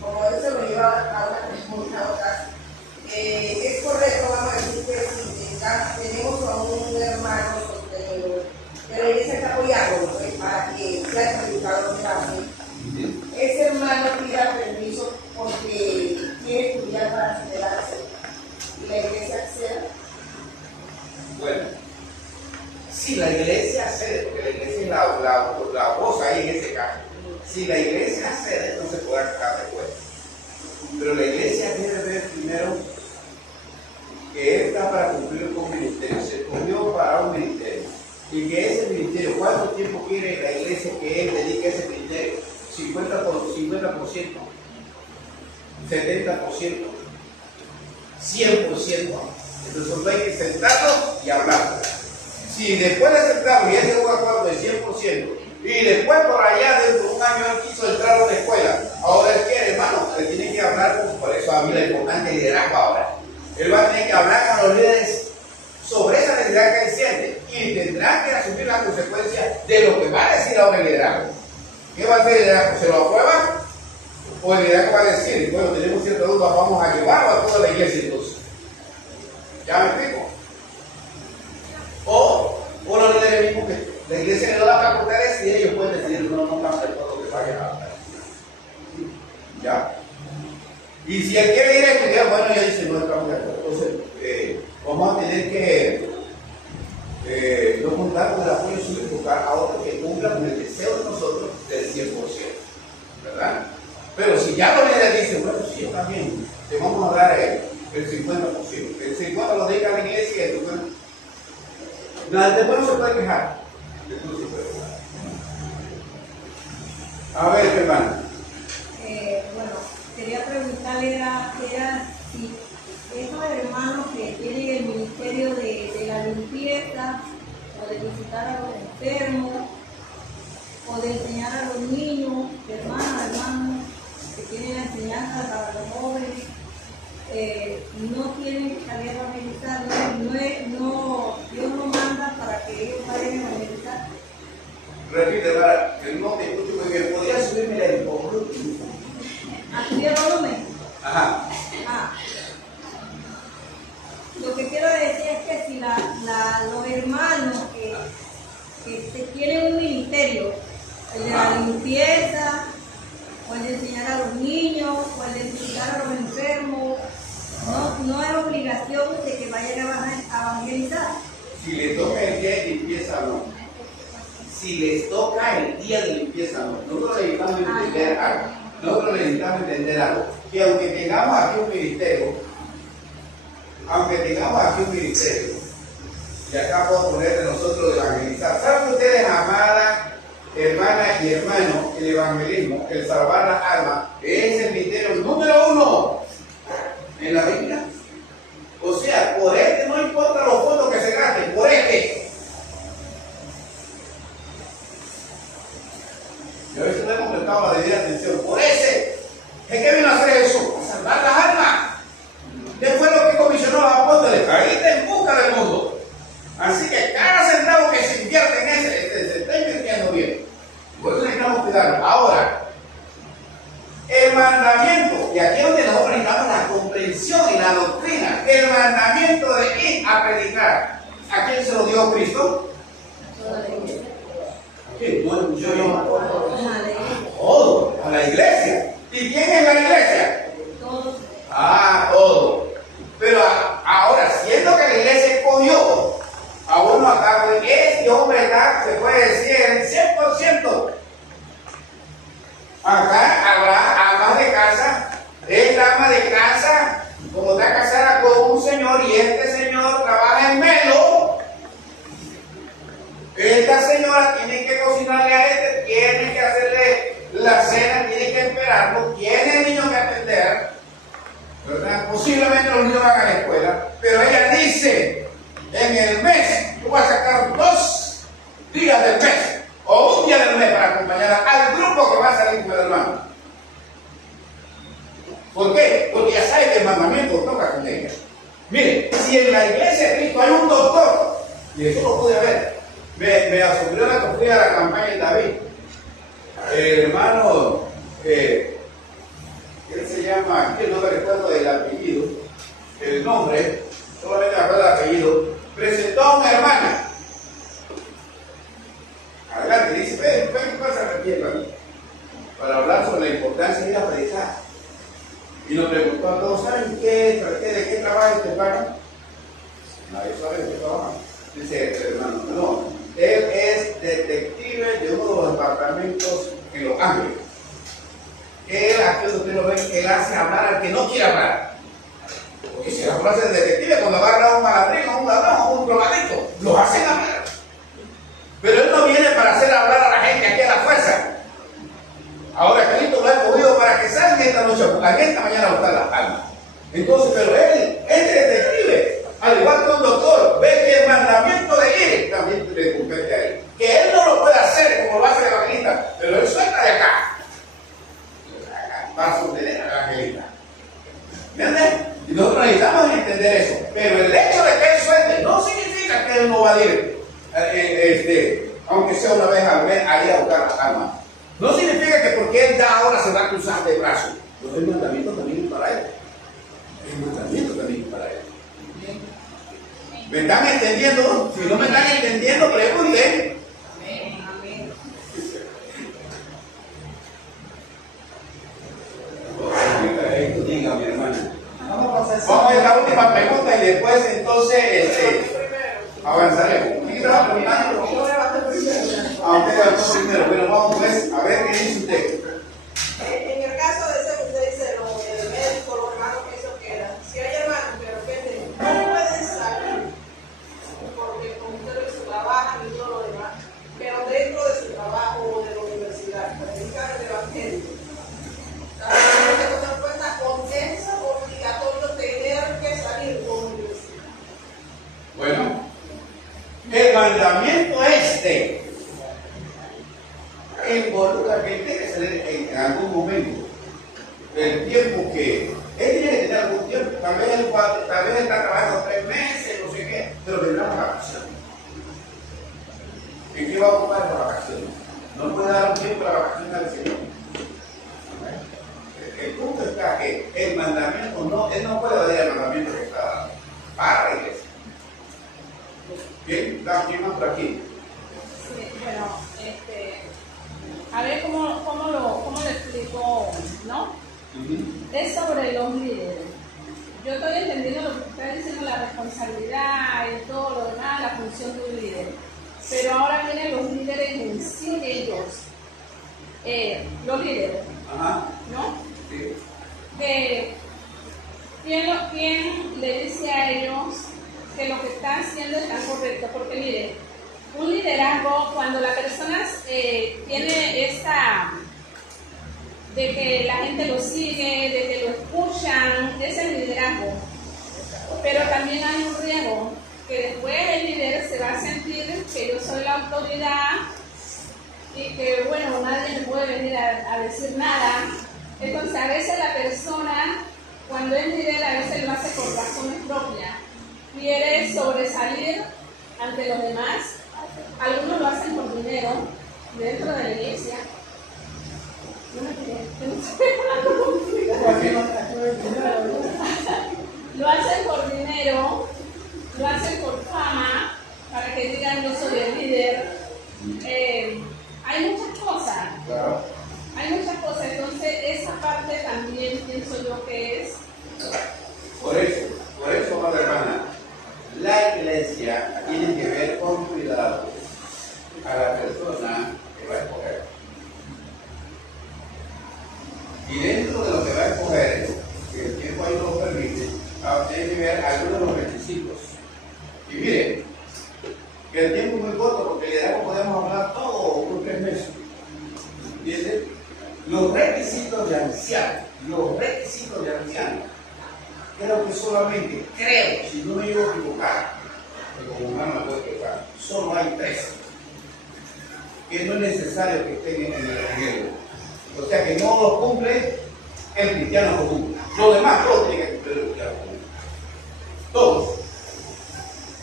como él se lo lleva a una respuesta otra, es correcto, vamos a decir que si tenemos a un hermano sostenido, pero la iglesia está apoyándolo para que sea certificado de base. Ese hermano pida permiso porque quiere estudiar para acelerarse y la iglesia acceda. Bueno, si la iglesia accede, porque la iglesia es la voz ahí en ese caso, si la iglesia accede, entonces podrá sacar después. Pero la iglesia quiere ver primero que él está para cumplir con un ministerio, se escogió para un ministerio, y que ese ministerio, ¿cuánto tiempo quiere la iglesia que él dedique a ese ministerio? 50%, 70%, 100%. Entonces hay que sentarnos y hablar. Si después de sentarnos y él llegó a un acuerdo del 100%, y después por allá dentro de un año él quiso entrar a una escuela, ahora él quiere, hermano, le tiene que hablar, por eso a mí la importancia del liderazgo ahora. Él va a tener que hablar con los líderes sobre esa necesidad que él siente y tendrá que asumir las consecuencias de lo que va a decir ahora el liderazgo. ¿Qué va a hacer el liderazgo? ¿Se lo aprueba? ¿O el liderazgo va a decir, bueno, tenemos cierta duda, vamos a llevarlo a toda la iglesia entonces? ¿Ya me explico? O los líderes mismos que la iglesia le da la facultades y ellos pueden decidir, no estamos de acuerdo que vaya a hablar. ¿Ya? Y si él quiere ir a estudiar, bueno, ya dice, no estamos de acuerdo. Entonces, vamos a tener que no contar con el apoyo suyo y buscar a otros que cumplan con el deseo de nosotros del 100%, ¿verdad? Pero si ya los líderes dicen, bueno, sí, yo también, te vamos a dar el 50%, el 50% lo dedica a la iglesia y el 50%. Nada, después no se puede quejar. A ver, hermano. Bueno, quería preguntarle era si esos hermanos que tienen el ministerio de la limpieza, o de visitar a los enfermos, o de enseñar a los niños, hermanos, que tienen la enseñanza para los jóvenes, no tienen que salir a evangelizar, Dios no manda para que ellos vayan a evangelizar. Repite, para que no te escucho muy bien. ¿Podría subirme el volumen? ¿A subir el volumen? Ajá. Lo que quiero decir es que si los hermanos que tienen un ministerio, el de la limpieza, o el de enseñar a los niños, o el de visitar a los enfermos, no es obligación de que vayan a evangelizar. Si les toca el día de limpieza, no. Si les toca el día de limpieza, no. Nosotros necesitamos entender algo. nosotros necesitamos entender algo, que aunque tengamos aquí un ministerio, y acá puedo poner de nosotros evangelizar. ¿Saben ustedes, amadas hermanas y hermanos, el evangelismo, el salvar las almas, es el ministerio número 1 en la Biblia? O sea, por este no importa los fondos que se gasten, por este. Y a veces no hemos prestado la debida atención. Por ese. ¿Es que vino a hacer eso? A salvar las almas. ¿Qué fue lo que comisionó los apóstoles? Ahí está en busca del mundo. Así que cada centavo que se invierte en ese, se está invirtiendo bien. Por eso necesitamos cuidarlo. Ahora, el mandamiento, y aquí es donde nosotros necesitamos la comprensión y la doctrina, el mandamiento de ir a predicar. ¿A quién se lo dio Cristo? ¿A quién? No escuchó yo. A la iglesia. ¿Y quién es la iglesia? Todos. Pero ahora, siendo que la iglesia escogió a uno a cargo, este hombre acá se puede decir en 100%. Acá habrá amas de casa, esta ama de casa, como está casada con un señor y este señor trabaja en Melo, esta señora tiene que cocinarle a este, tiene que hacerle la cena, tiene que esperarlo, tiene niños que atender, ¿verdad? Posiblemente los niños van a la escuela, pero ella dice, en el mes, yo voy a sacar 2 días del mes, o un día del mes para acompañar al grupo que va a salir con el hermano. ¿Por qué? Porque ya sabe que el mandamiento toca con ella. Mire, si en la iglesia de Cristo hay un doctor, y eso lo pude ver, me asombró la que fui a la campaña de David. El hermano, él se llama, aquí no me recuerdo del apellido, el nombre, solamente me acuerdo del apellido, presentó a una hermana. Adelante, dice, ven, pasa aquí, hermano, para hablar sobre la importancia de ir a predicar. Y nos preguntó a todos, ¿saben qué? ¿De qué trabaja este hermano? Nadie sabe de qué trabaja. Dice el hermano, no, él es detective de uno de los departamentos en Los Ángeles. Él, aquí donde usted lo ve, él hace hablar al que no quiere hablar. Porque si la frase de detective, cuando agarra a un malandrín, a un ladrón, a un drogadicto, los hacen hablar. Pero él no viene para hacer hablar a la gente aquí a la fuerza. Ahora Cristo lo ha escogido para que salga esta noche, esta mañana a buscar las almas. Entonces, pero él es detective, al igual que un doctor, ve que el mandamiento de ir también le compete a él. Que él no lo puede hacer como lo hace el evangelista, pero él suelta de acá para sostener a la evangelista. ¿Entiendes? Y nosotros necesitamos entender eso. Pero el hecho de que él suelte no significa que él no va a ir, aunque sea una vez al mes, a ir a buscar las almas. No significa que porque él da ahora se va a cruzar de brazos. No, el mandamiento también es para él. El mandamiento también es para él. ¿Me están entendiendo? Si no me están entendiendo, pregunten. Amén. Diga, mi hermana. Vamos Vamos a ver la última pregunta y después entonces avanzaremos. ¿Quién estaba preguntando? Usted levantó primero. Bueno, vamos pues a ver qué dice usted. En el caso de ese que usted dice, el médico, los hermanos que hizo que era, si hay hermanos que de repente no pueden salir, porque como usted lo hizo, trabajan y todo lo demás, pero dentro de su trabajo o de la universidad, predicar el evangelio. Es obligatorio tener que salir con la universidad. Bueno, el mandamiento involucra que él tiene que salir en algún momento. El tiempo que él tiene que tener algún tiempo. Tal vez él está trabajando 3 meses, no sé qué, pero tendrá una vacación. ¿En qué va a ocupar la vacación? No puede dar un tiempo a la vacación al Señor. El punto está que el mandamiento no, él no puede dar el mandamiento que está dando para la iglesia. Bien, ¿quién más por aquí? Sí, bueno, a ver cómo lo explico, ¿no? Es sobre los líderes. Yo estoy entendiendo lo que está diciendo, la responsabilidad y todo lo demás, la función de un líder. Pero ahora vienen los líderes en sí ellos. Los líderes. Ajá. ¿no? Sí. ¿Quién le dice a ellos que lo que están haciendo está correcto? Porque mire, un liderazgo, cuando la persona tiene esta de que la gente lo sigue, de que lo escuchan, ese es el liderazgo. Pero también hay un riesgo, que después el líder se va a sentir que yo soy la autoridad y que, bueno, nadie me puede venir a decir nada. Entonces, a veces la persona, cuando es líder, a veces lo hace por razones propias. Quiere sobresalir ante los demás. Algunos lo hacen por dinero dentro de la iglesia. Lo hacen por dinero, lo hacen por fama, para que digan yo soy el líder. Hay muchas cosas. Claro. Hay muchas cosas, entonces esa parte también pienso yo que es. Por eso, amada hermana, la iglesia tiene que ver con cuidado a la persona que va a escoger. Y dentro de lo que va a escoger, que el tiempo ahí no lo permite, tiene que ver algunos de los requisitos. Y miren, que el tiempo es muy corto, porque el liderazgo podemos hablar todo por 3 meses. ¿Entiendes? Los requisitos de anciano, creo que solamente, si no me llevo a equivocar, que como humano me puedo equivocar, solo hay 3 que no es necesario que estén en el evangelio. O sea que no lo cumple el cristiano común. Los demás todos tienen que cumplir el cristiano común. Todos.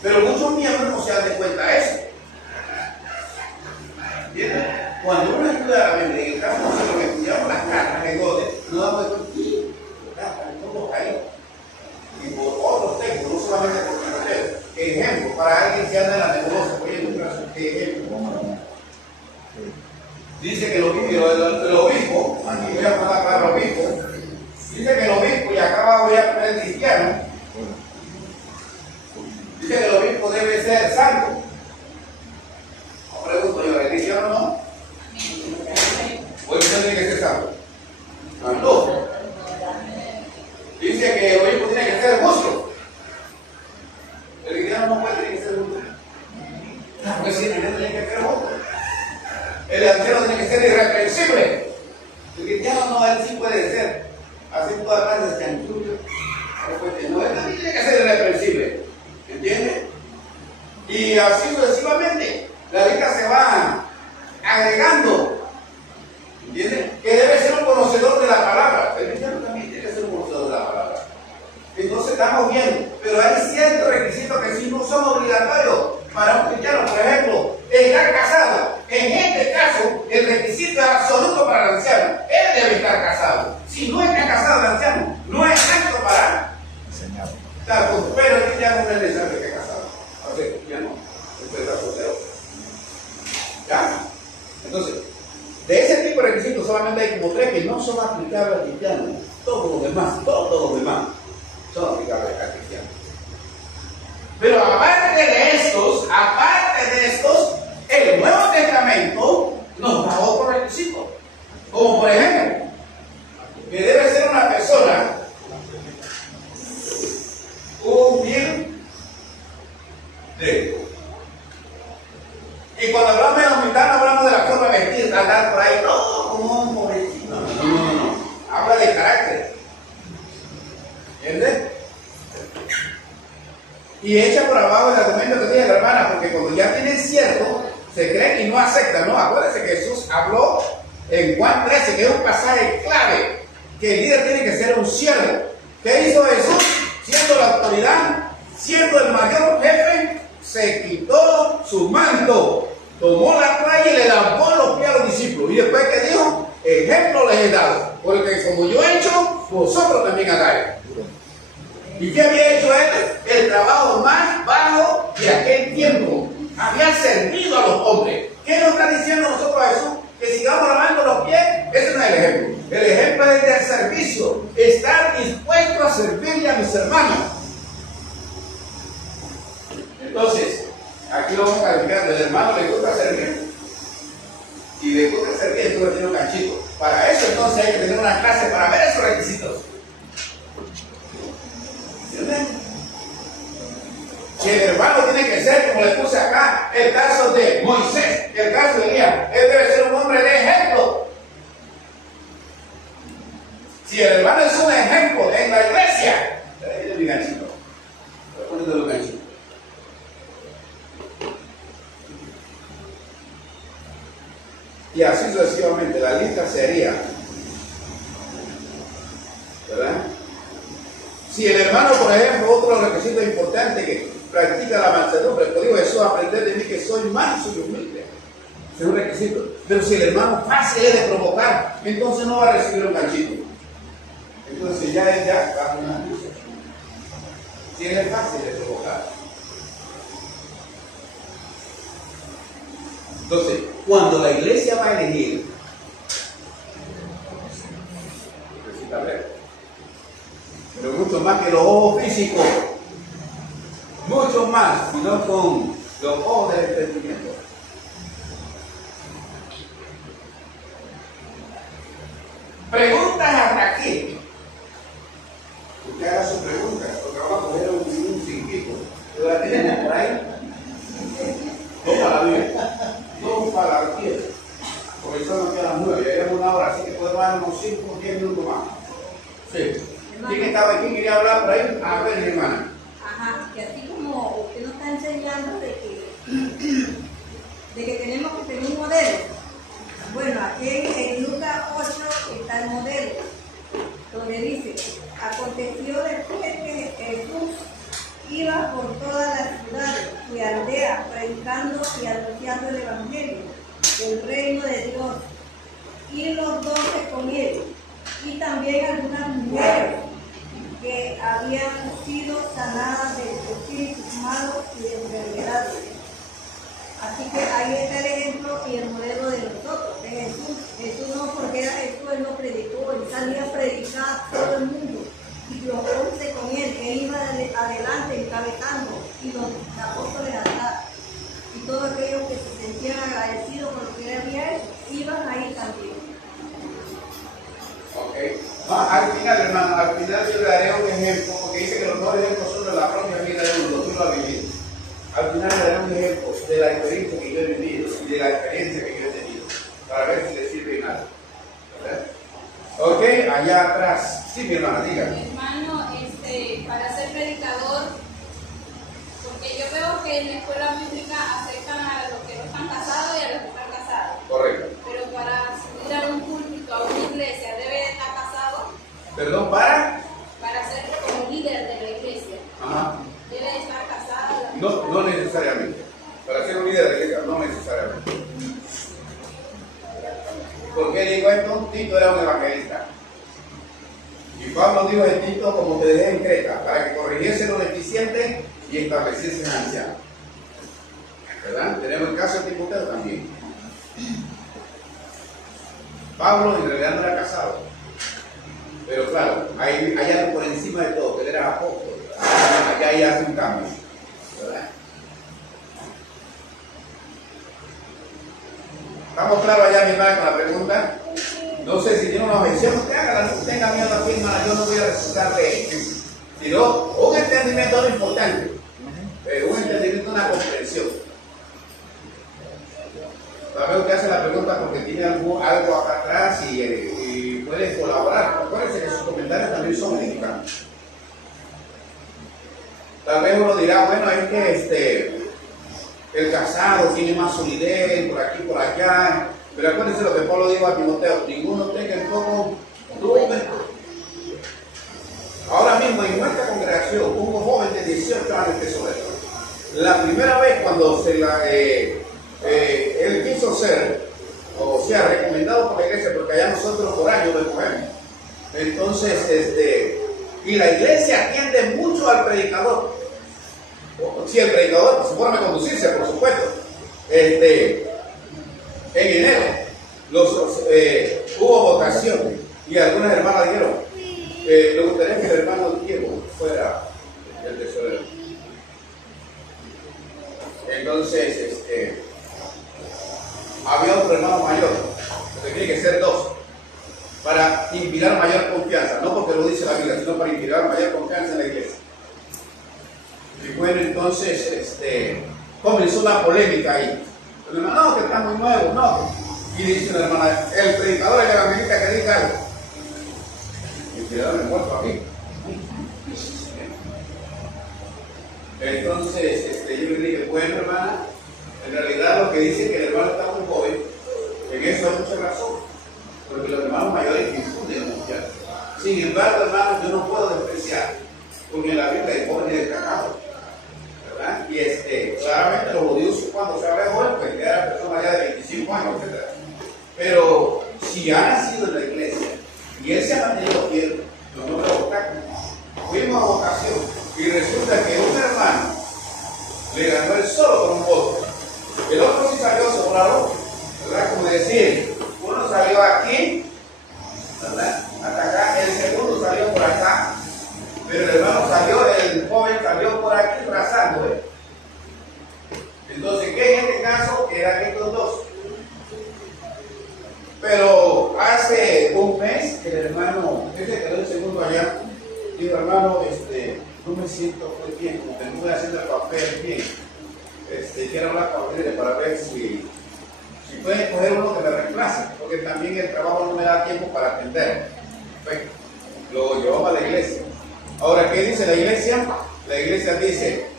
Pero muchos miembros no se dan de cuenta de eso. ¿Entiendes? Cuando uno estudia la Biblia, en el caso de que estudiamos las cartas de Godes, nos damos de cuenta que todos caídos. Y por otros textos, no solamente por Timoteo. Ejemplo, para alguien que anda en la nebulosa, voy a ilustrar ejemplo. Dice que el obispo, aquí voy a poner la palabra obispo, dice que el obispo, y acá voy a poner cristiano, dice que el obispo debe ser santo. No pregunto yo, ¿el cristiano no? ¿O el cristiano tiene que ser santo? No. Dice que el obispo tiene que ser justo. El cristiano no puede tener que ser justo. Porque si el cristiano tiene que ser justo. El anciano tiene que ser irreprensible. El cristiano no, él sí puede ser. Así todas las de chanchullo. No, él también tiene que ser irreprensible. ¿Entiendes? Y así sucesivamente. La lista se va agregando. ¿Entiendes? Que debe ser un conocedor de la palabra. El cristiano también tiene que ser un conocedor de la palabra. Entonces estamos viendo. Pero hay ciertos requisitos que sí no son obligatorios para un cristiano. Por ejemplo, estar casado. En este caso, el requisito es absoluto para el anciano. Él debe estar casado. Si no está casado el anciano, no es apto para enseñar. Pero el cristiano no es necesario que esté casado. O sea, ya no. Él puede estar soltero. ¿Ya? Entonces, de ese tipo de requisitos solamente hay como 3 que no son aplicables al cristiano. Todos los demás son aplicables al cristiano. Pero aparte de estos, el Nuevo Testamento nos da otro requisito. Como por ejemplo, que debe ser una persona humilde. Y cuando hablamos de la humildad, no hablamos de la forma de vestir, andar por ahí, no, como un pobrecito. No. Habla de carácter. ¿Entiendes? Y echa por abajo el argumento que tiene la hermana, porque cuando ya tienen cierto, se creen y no aceptan, ¿no? Acuérdense que Jesús habló en Juan 13, que es un pasaje clave, que el líder tiene que ser un siervo. ¿Qué hizo Jesús? Siendo la autoridad, siendo el mayor jefe, se quitó su manto, tomó la toalla y le lavó los pies a los discípulos. Y después que dijo, ejemplo les he dado, porque como yo he hecho, vosotros también hagáis. ¿Y qué había hecho él? El trabajo más bajo de aquel tiempo. Había servido a los hombres. ¿Qué nos está diciendo nosotros a Jesús? Que sigamos lavando los pies. Ese no es el ejemplo. El ejemplo es del servicio. Estar dispuesto a servirle a mis hermanos. Entonces, aquí lo vamos calificando. El hermano le gusta servir. Si le gusta hacer bien, tú tienes un ganchito. Para eso entonces hay que tener una clase para ver esos requisitos. ¿Entienden? Si el hermano tiene que ser, como le puse acá, el caso de Moisés, el caso de Elías, él debe ser un hombre de ejemplo. Si el hermano es un ejemplo en la iglesia, ahí es mi ganchito. Voy poniendo los ganchitos. Y así sucesivamente, la lista sería, ¿verdad? Si el hermano, por ejemplo, otro requisito importante que practica la mansedumbre, pues digo, Jesús, aprender de mí que soy manso y humilde. Es un requisito. Pero si el hermano fácil es de provocar, entonces no va a recibir un ganchito. Entonces ya es va a una luz. Si él es fácil de provocar. Entonces, cuando la iglesia va a elegir, necesita ver, pero mucho más que los ojos físicos, mucho más, sino con los ojos del entendimiento. Preguntas hasta aquí. Usted haga sus preguntas, porque vamos a coger un cinquito. ¿Tú la tienes por ahí? No para la 10. No para las 10. Porque son aquí a las 9. Ya llevamos una hora, así que podemos dar unos 5 o 10 minutos más. Sí. ¿Quién estaba aquí? ¿Quería hablar por ahí? A ver, mi hermana. Ajá, que así como usted nos está enseñando de que tenemos que tener un modelo. Bueno, aquí en Lucas 8 está el modelo, donde dice, aconteció después que Jesús iba por todas las ciudades y aldeas, predicando y anunciando el evangelio del reino de Dios, y los 12 con él, y también algunas mujeres que habían sido sanadas de espíritus malos y de enfermedades. Así que ahí está el ejemplo y el modelo de nosotros, de Jesús. Jesús no, porque era Jesús, él no predicó, él salía a predicar a todo el mundo. Y los 11 con él iba adelante encabezando, y los apóstoles atrás. Y todos aquellos que se sentían agradecidos por lo que él había hecho, iban ahí también. Ok. Al final, hermano, al final yo le daré un ejemplo, porque dice que los dos ejemplos son de la propia vida de uno, tú lo has vivido. Al final le daré un ejemplo de la experiencia que yo he vivido y de la experiencia que yo he tenido, para ver si le sirve nada. ¿Verdad? Ok, allá atrás. Sí, mi hermana, diga. Mi hermano, para ser predicador, porque yo veo que en la escuela bíblica aceptan a los que no están casados y a los que están casados. Correcto. Pero para subir a un púlpito, a una iglesia, debe estar casado. ¿Perdón, para? Para ser como líder de la iglesia. Ajá. Debe estar casado. No necesariamente. Para ser un líder de la iglesia, no necesariamente. ¿Por qué digo esto? Tito era un evangelista. Y Pablo dijo en Tito, como te dejé en Creta, para que corrigiese los deficientes y estableciesen ancianos. ¿Verdad? Tenemos el caso de Timoteo también. Pablo en realidad no era casado. Pero claro, hay algo por encima de todo, que él era apóstol. Allá ahí hace un cambio. ¿Verdad? ¿Estamos claros allá, mi hermana, con la pregunta? No sé si tiene una objeción, usted hágala, no tenga miedo a la firma, yo no voy a resultarle, sino un entendimiento no importante, pero un entendimiento, una comprensión. Tal vez usted hace la pregunta porque tiene algo acá atrás y puede colaborar. Acuérdense que sus comentarios también son edificantes. Tal vez uno dirá, bueno, es que el casado tiene más solidez por aquí, por allá. Pero acuérdense lo que Pablo dijo a Timoteo: ninguno tenga en poco tu momento. Ahora mismo en nuestra congregación, un joven de 18 años que sobre esto. La primera vez cuando él quiso ser, o sea, recomendado por la iglesia, porque allá nosotros por años lo cogemos. Entonces, y la iglesia atiende mucho al predicador. Si el predicador se forma a conducirse, por supuesto. En enero hubo votación y algunas hermanas dijeron, le gustaría que el hermano Diego fuera el tesorero. Entonces, había otro hermano mayor, porque tiene que ser dos, para inspirar mayor confianza, no porque lo dice la Biblia, sino para inspirar mayor confianza en la iglesia. Y bueno, entonces comenzó una polémica ahí. El hermano, no, que está muy nuevo, no. Y dice la hermana, el predicador, el evangelista que diga algo. Y quedaron muertos aquí. Entonces, yo le dije, bueno, hermana, en realidad lo que dice que el hermano está muy joven, en eso hay mucha razón, porque los hermanos mayores infunden mucho. Sin embargo, hermanos, yo no puedo despreciar, porque en la Biblia hay jóvenes destacados, ¿verdad? Y claramente los judíos, cuando se habla de joven, pues eran personas ya de 25 años, etc. Pero si ha nacido en la iglesia y él se ha mantenido fiel, no me obstáculos. Fuimos a vocación y resulta que un hermano le ganó él solo con un voto. El otro sí salió sobrado, ¿verdad? Como decir, uno salió aquí, ¿verdad? Hasta acá, el segundo salió por acá, pero el hermano salió, el joven salió por aquí trazando. Entonces, ¿qué en este caso eran estos dos? Pero hace un mes el hermano, ese quedó el segundo allá, digo, hermano, no me siento muy bien, como que no voy haciendo el papel bien. Quiero hablar con ustedes para ver si pueden coger uno que me reemplace, porque también el trabajo no me da tiempo para atender. Perfecto. Lo llevamos a la iglesia. Ahora, ¿qué dice la iglesia? La iglesia dice,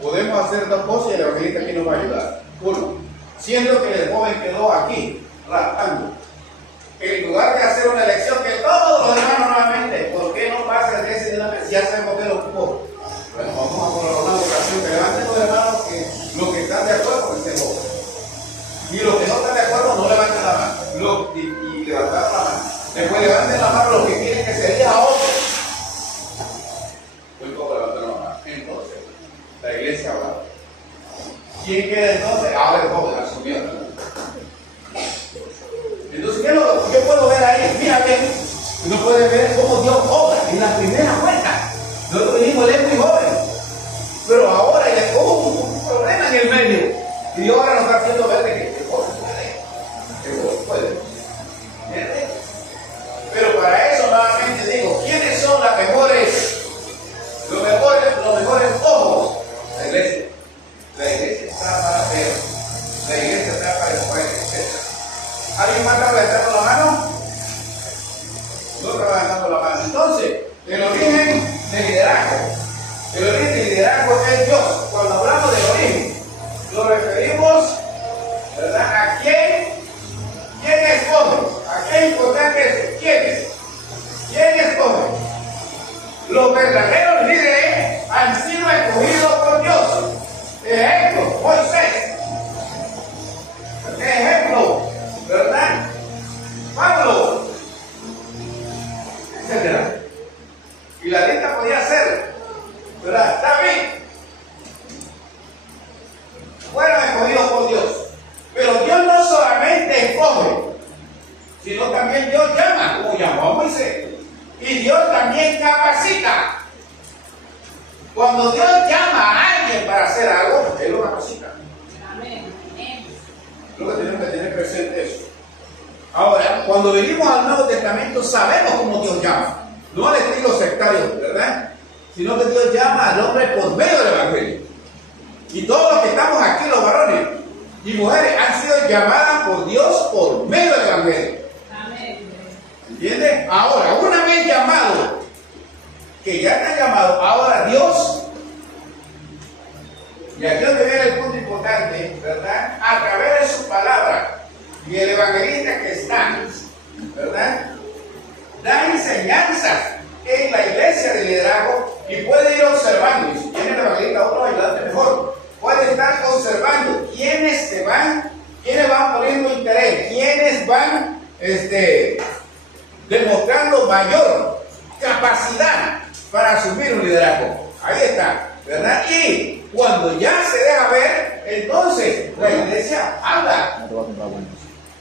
podemos hacer dos cosas y el evangelista aquí nos va a ayudar. Uno, siendo que el joven quedó aquí, raptando, en lugar de hacer una elección que todos los hermanos nuevamente, ¿por qué no pasa de ese de una vez? Ya sabemos que lo ocupó. Bueno, vamos a poner una vocación que levanten los hermanos los que están de acuerdo con este joven. Y los que no están de acuerdo no levanten la mano. Y levantar la mano. Después levanten la mano los que quieren que se elija a otro. Muy poco levantar la mano. Entonces, la iglesia habla. ¿Quién queda entonces? Ahora el joven asumiendo. Entonces, ¿qué es lo que yo puedo ver ahí? Mira bien, uno puede ver cómo Dios obra en la primera vuelta. Nosotros dijimos, él es muy joven, pero ahora hubo un problema en el medio. Y Dios ahora nos está haciendo ver que el joven puede. ¿Entiendes? Pero para eso nuevamente digo, ¿quiénes son los mejores ojos? La iglesia. La iglesia está para ver. La iglesia está para escoger, etc. ¿Alguien más está levantando la mano? No está levantando la mano. Entonces, el origen del liderazgo. El origen del liderazgo es Dios. Cuando hablamos del origen, nos referimos, ¿verdad? ¿A quién? ¿Quién escoge? ¿A qué importante es? ¿Quién escoge? Los verdaderos líderes han sido escogidos por Dios. Ejemplo, Moisés. Ejemplo, ¿verdad? Pablo, etcétera. Y la lista podía ser, ¿verdad? David. Fueron escogidos por Dios. Pero Dios no solamente escoge, sino también Dios llama, como llamó a Moisés. Y Dios también capacita. Cuando Dios llama a alguien para hacer algo, Él lo capacita. Amén. Lo que tenemos que tener presente eso. Ahora, cuando venimos al Nuevo Testamento, sabemos cómo Dios llama. No al estilo sectario, ¿verdad? Sino que Dios llama al hombre por medio del Evangelio. Y todos los que estamos aquí, los varones y mujeres, han sido llamadas por Dios por medio del Evangelio. Amén. ¿Entiendes? Ahora, una vez llamado, que ya te ha llamado, ahora Dios, y aquí donde viene el punto importante, ¿verdad? A través de su palabra y el evangelista que está, ¿verdad? Da enseñanzas en la iglesia de liderazgo y puede ir observando, y si tiene el evangelista otro ayudante mejor, puede estar observando quiénes van poniendo interés, quiénes van demostrando mayor capacidad para asumir un liderazgo. Ahí está, ¿verdad? Y cuando ya se deja ver, entonces la iglesia habla.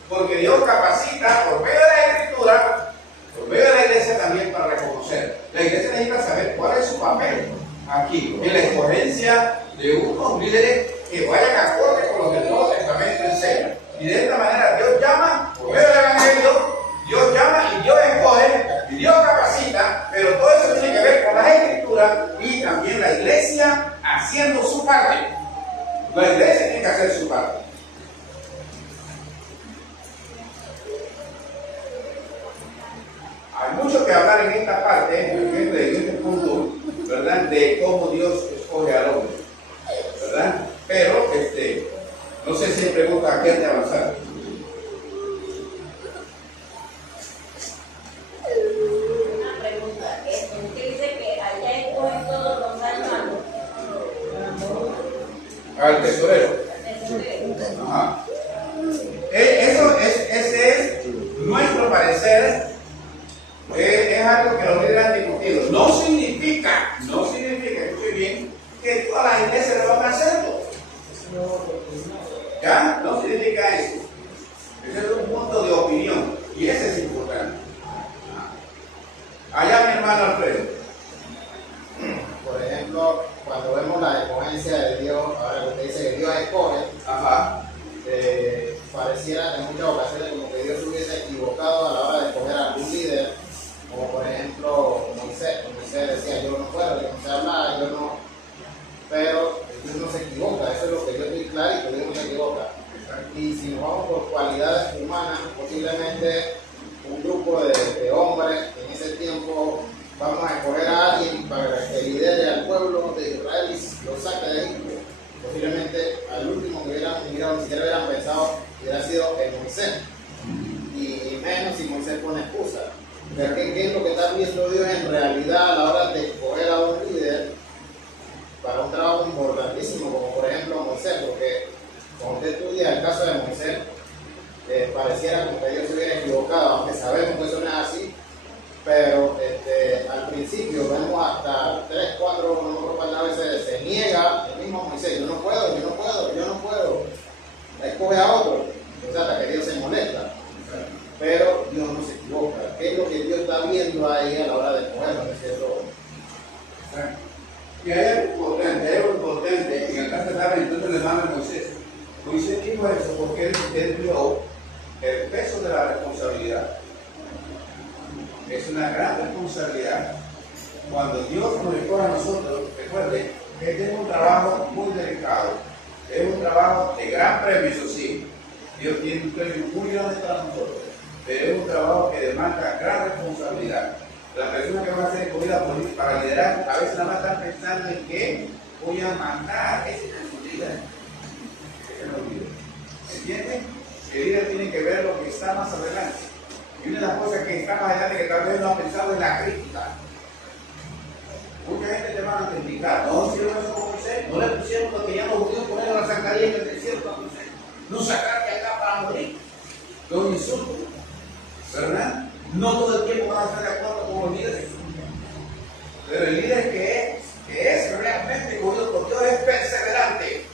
Porque Dios capacita por medio de la Escritura, por medio de la iglesia también para reconocer. La iglesia necesita saber cuál es su papel aquí, en la escogencia de unos líderes que vayan acorde con lo que el Nuevo Testamento enseña. Y de esta manera Dios hablar en esta parte, en este punto, ¿verdad? De cómo Dios escoge al hombre, ¿verdad? Pero, no sé si hay preguntas aquí antes de avanzar. Una pregunta, usted dice que allá escogen todos los hermanos. Al tesorero. Ajá. Ese es nuestro parecer. Es algo que los líderes han discutido. No significa, escuche bien, que todas las iglesias lo van a hacerlo. ¿Ya? No significa eso. Ese es un punto de opinión. Y ese es importante. Allá mi hermano Alfredo. Por ejemplo, cuando vemos la escogencia de Dios, ahora que usted dice que Dios escoge, Ajá. pareciera en muchas ocasiones como que Dios se hubiese equivocado a la hora de escoger a algún líder, como por ejemplo Moisés. Moisés decía, yo no puedo, yo no sé hablar, yo no... Pero Dios no se equivoca, eso es lo que yo estoy claro, y que Dios no se equivoca. Y si nos vamos por cualidades humanas, posiblemente un grupo de hombres en ese tiempo vamos a escoger a alguien para que lidere al pueblo de Israel y lo saque de Egipto. Posiblemente al último que ni siquiera hubieran pensado hubiera sido el Moisés. Y menos si Moisés pone excusa. Pero ¿qué es lo que está viendo Dios en realidad a la hora de escoger a un líder para un trabajo importantísimo, como por ejemplo Moisés? Porque cuando usted estudia el caso de Moisés, pareciera como que Dios se hubiera equivocado, aunque sabemos que eso no es así. Pero al principio vemos hasta 3, 4, no me acuerdo cuántas veces se niega el mismo Moisés. Yo no puedo. Escoge a otro. O sea, hasta que Dios se molesta. Pero Dios no se equivoca. ¿Qué es lo que Dios está viendo ahí a la hora de escogerlo? Y hay algo importante, en el caso de David, entonces le manda a Moisés. Moisés dijo eso porque él vio el peso de la responsabilidad. Es una gran responsabilidad. Cuando Dios nos escoge a nosotros, recuerden, este es un trabajo muy delicado. Es un trabajo de gran premio, eso sí. Dios tiene un premio muy grande para nosotros. Pero es un trabajo que demanda gran responsabilidad. Las personas que van a ser escogidas para liderar, a veces nada más están pensando en que voy a mandar. Ese no es un líder. Ese no es un líder. ¿Entienden? El líder tiene que ver lo que está más adelante. Y una de las cosas que está más adelante que tal vez no ha pensado es la crítica. Mucha gente te van a criticar. No hicieron eso con Moisés. No le pusieron lo que ya los judíos ponieron a Zacarías en el desierto a Moisés. No sacaste acá para morir. Los insultos. ¿Verdad? No todo el tiempo van a estar de acuerdo con los líderes. Pero el líder que es realmente escogido por Dios es perseverante.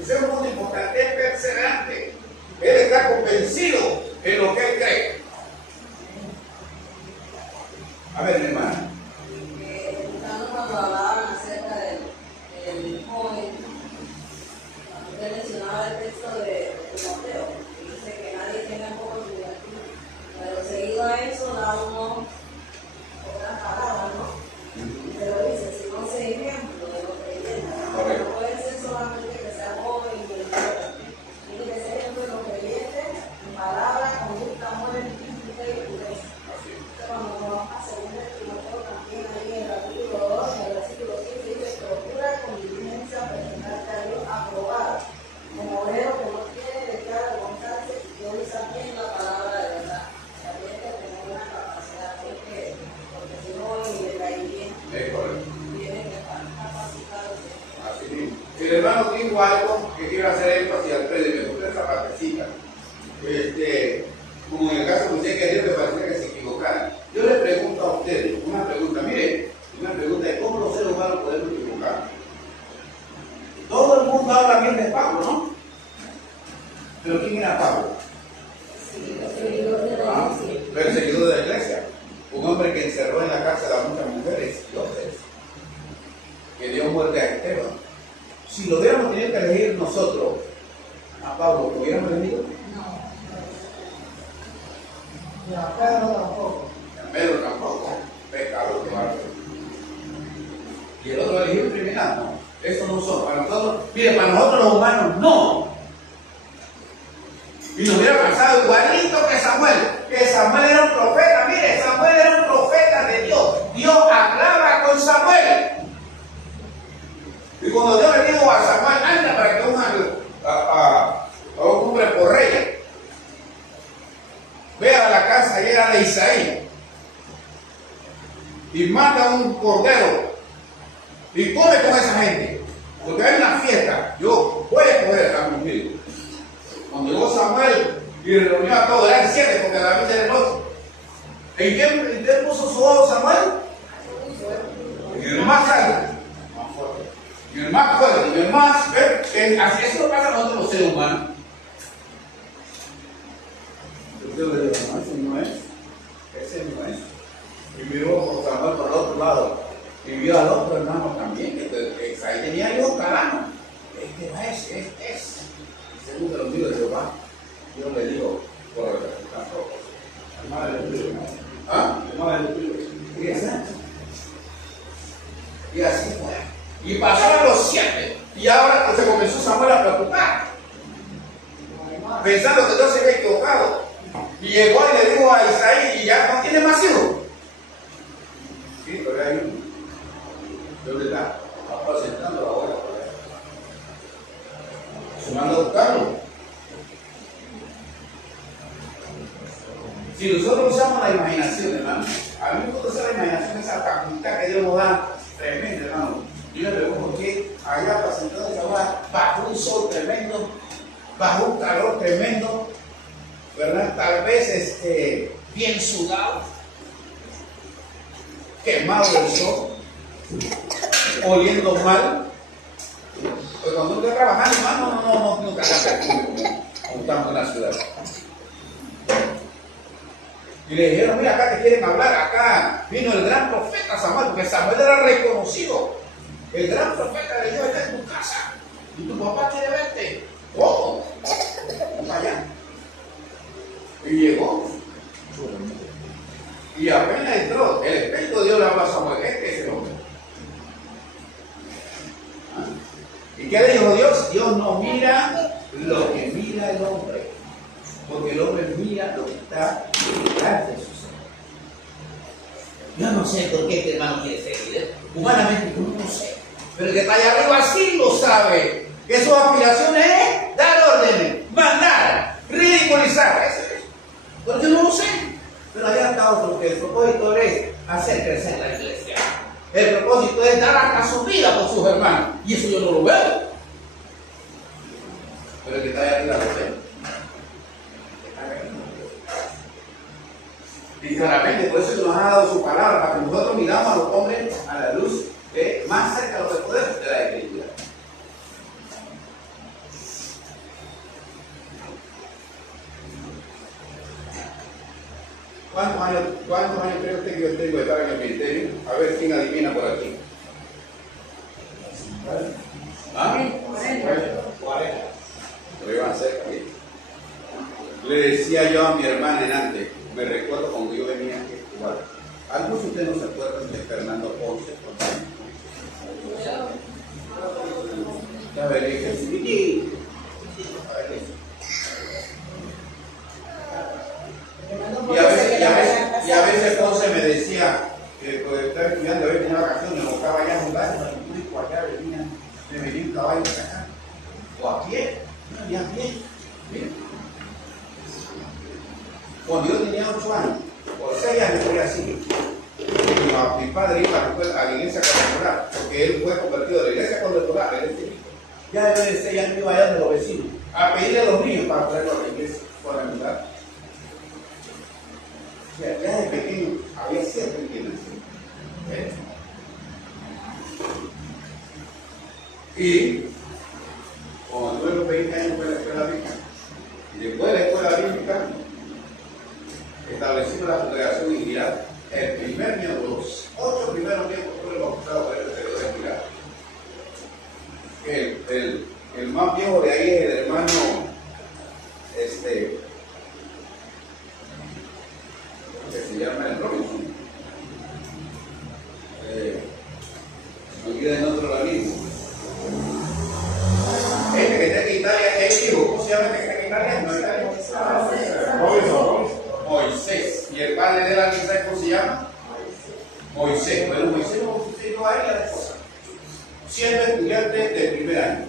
Eso es un punto importante, es perseverante. Él está convencido en lo que él cree. A ver, mi hermana. Cuando hablaban acerca del joven, usted mencionaba el texto de Timoteo, que dice que nadie tenga poco de juventud, pero seguido a eso da otras palabras, ¿no? Pero dice, si no se ejemplo de los creyentes, no puede ser solamente que sea joven y el tiene que ser ejemplo de los creyentes, en palabras, conducta, amor, espíritu y pureza. Cuando vamos a segunda de Timoteo, también ahí en el capítulo 2, en el versículo 5, dice: procura con diligencia presentarte a Dios aprobado, como obrero que no tiene de qué avergonzarse y que usa bien la palabra de verdad. También hay que tener una capacidad, porque si no, ni le cae bien, tiene que estar capacitado. Así mismo. El hermano dijo algo que quiero hacer énfasis al Alfredo, y me gusta esa partecita. Como en el caso de usted, que Dios le parecía que se equivocara. Yo le pregunto a ustedes una pregunta, mire, una pregunta de cómo los seres humanos podemos equivocar. Todo el mundo habla bien de Pablo, ¿no? Pero ¿quién era Pablo? Perseguidor de la iglesia. Un hombre que encerró en la cárcel a muchas mujeres y hombres. Que dio muerte a Esteban. Si lo hubiéramos tenido que elegir nosotros a Pablo, ¿lo hubiéramos elegido? Y a Pedro tampoco. A Pedro tampoco. Pecador que va a ser. Y el otro elegido un criminal, no. Eso no son. Para nosotros, mire, para nosotros los humanos, no. Y nos hubiera pasado igualito que Samuel. Que Samuel era un profeta. Mire, Samuel era un profeta de Y cuando Dios le dijo a Samuel, anda para que unja a un hombre por rey, ve a la casa llena de Isaí y mata un cordero y come con esa gente, porque hay una fiesta. Yo voy a poder estar conmigo. Cuando llegó Samuel y reunió a todos, eran 7 porque David era el 8. ¿En qué puso su ojo Samuel? En el más alto, en el más fuerte, en el más. Así eso lo pasa a nosotros los seres humanos. Yo le digo, no, ese no es. Y miró por Samuel por el otro lado. Y vio al otro hermano también, que ahí tenía yo carajo. Este no es, este es. Y según los míos de Jehová, yo le digo, por el resultado. Hermano del tuyo. ¿Ah? Hermano del tuyo. Y así fue. Y pasaron los 7. Y ahora se comenzó Samuel a preocupar, pensando que Dios se había equivocado. Y llegó y le dijo a Isaí, y ya no tiene más hijos. Sí, pero hay uno. ¿Dónde está? Apacentando la hora. Se manda a buscarlo. Si nosotros usamos la imaginación, hermano, a mí me gusta usar la imaginación, esa facultad que Dios nos da tremenda, hermano. Yo le pregunto por qué allá apacentando esa hora, bajo un sol tremendo, bajo un calor tremendo, ¿verdad? Tal vez bien sudado, quemado del sol, oliendo mal. Pues cuando uno está trabajando, hermano, no caga perfume como estamos en la ciudad. Y le dijeron, mira, acá te quieren hablar, acá vino el gran profeta Samuel, porque Samuel era reconocido. El gran profeta de Dios está en tu casa y tu papá quiere verte. ¿Cómo? Vamos allá. Y llegó. Y apenas entró, el Espíritu de Dios le habló a Samuel, este es el hombre. ¿Ah? ¿Y qué le dijo Dios? Dios no mira lo que mira el hombre, porque el hombre mira lo que está detrás de su ser. Yo no sé por qué este hermano quiere ser líder. Humanamente yo no sé. Pero el que está allá arriba sí lo sabe. Que sus aspiraciones es dar órdenes, mandar, ridiculizar. Eso es. Pero yo no lo sé. Pero allá está otro, que el propósito es hacer crecer la iglesia. El propósito es dar hasta su vida por sus hermanos. Y eso yo no lo veo. Pero el que está allá arriba lo ve. Y claramente, por eso nos ha dado su palabra, para que nosotros miramos a los hombres a la luz de más cerca de lo que podemos de la Escritura. ¿Cuántos años cree usted que yo tengo de estar en el ministerio? A ver quién adivina por aquí. ¿Ah? 40. Lo iban a hacer aquí. Le decía yo a mi hermana en antes, me recuerdo cuando yo venía aquí a jugar. Algunos de ustedes no se acuerdan de Fernando Ponce. Ya veré que sí. Y a veces Ponce me decía que por estar estudiando, a veces tenía vacaciones, o estaba allá jugando, y por allá me venía un caballo para acá. O a pie, y a pie. Miren. Cuando yo tenía 8 años, por 6 años fui así. Mi padre iba a la iglesia contemporánea, porque él fue convertido a la iglesia contemporánea, ya yo de 6 años iba allá de los vecinos, a pedirle a los niños para traerlo a la iglesia, por la mitad. O sea, ya de pequeño había siempre quienes. Y cuando tuve los 20 años fue a la escuela bíblica. Y después de la escuela bíblica, establecimos la congregación en Irak. El primer miembro, los 8 primeros miembros fueron bautizados por el secretario de Irak. El más viejo de ahí es el hermano, que se llama el Robinson. No queda en otro organismo. Este que está en Italia es el hijo. ¿Cómo se llama este que está en Italia? No, Italia. Moisés. ¿Y el padre de la quizás cómo se llama? Moisés. Bueno, Moisés no bautizaron a la esposa. siendo estudiante de primer año.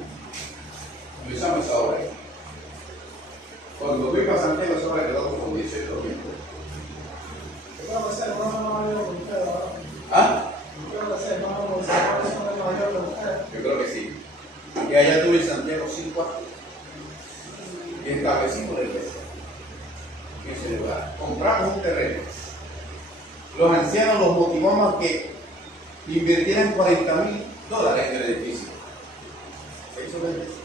Empezamos esa obra. Cuando fui para Santiago, esa obra quedó como 18 mil. Yo creo que ese hermano no mayor que usted, ¿verdad? ¿Ah? Yo creo que ese hermano municipal es mayor que usted. Yo creo que sí. Y allá tuve en Santiago 5 años. Y establecí por la iglesia. En ese lugar. Compramos un terreno. Los ancianos los motivamos a que invirtieran $40,000 en el edificio. Eso es la iglesia.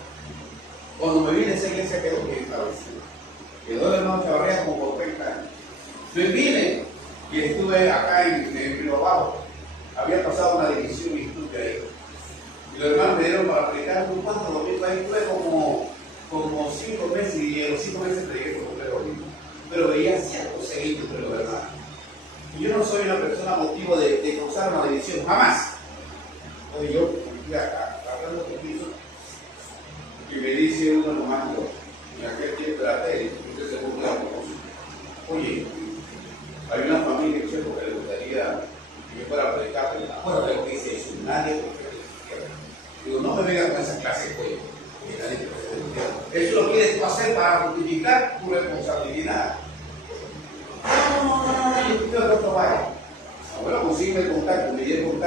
Cuando me vine, esa iglesia quedó bien establecida. Quedó de hermano Chavarría como por 30 años. Me vine y estuve acá en Río Bajo. Había pasado una división y estuve ahí. Y los hermanos me dieron para predicar un cuanto domingo. Ahí tuve como 5 meses y en los 5 meses prediqué por completo domingo. Pero veía cierto seguimiento entre los hermanos. Y yo no soy una persona motivo de causar una división, jamás. Oye, yo fui acá, hablando contigo, y me dice uno nomás, en aquel tiempo era tele, usted se puso a propósito. Oye, hay una familia que le gustaría que yo fuera a predicar, pero acuérdate lo que dice eso, nadie digo, no me venga con esa clase de cuello, que nadie te puede. Eso lo quieres tú hacer para justificar tu responsabilidad. No, yo quiero que otro vaya. Abuelo, consigue el contacto, me di el contacto.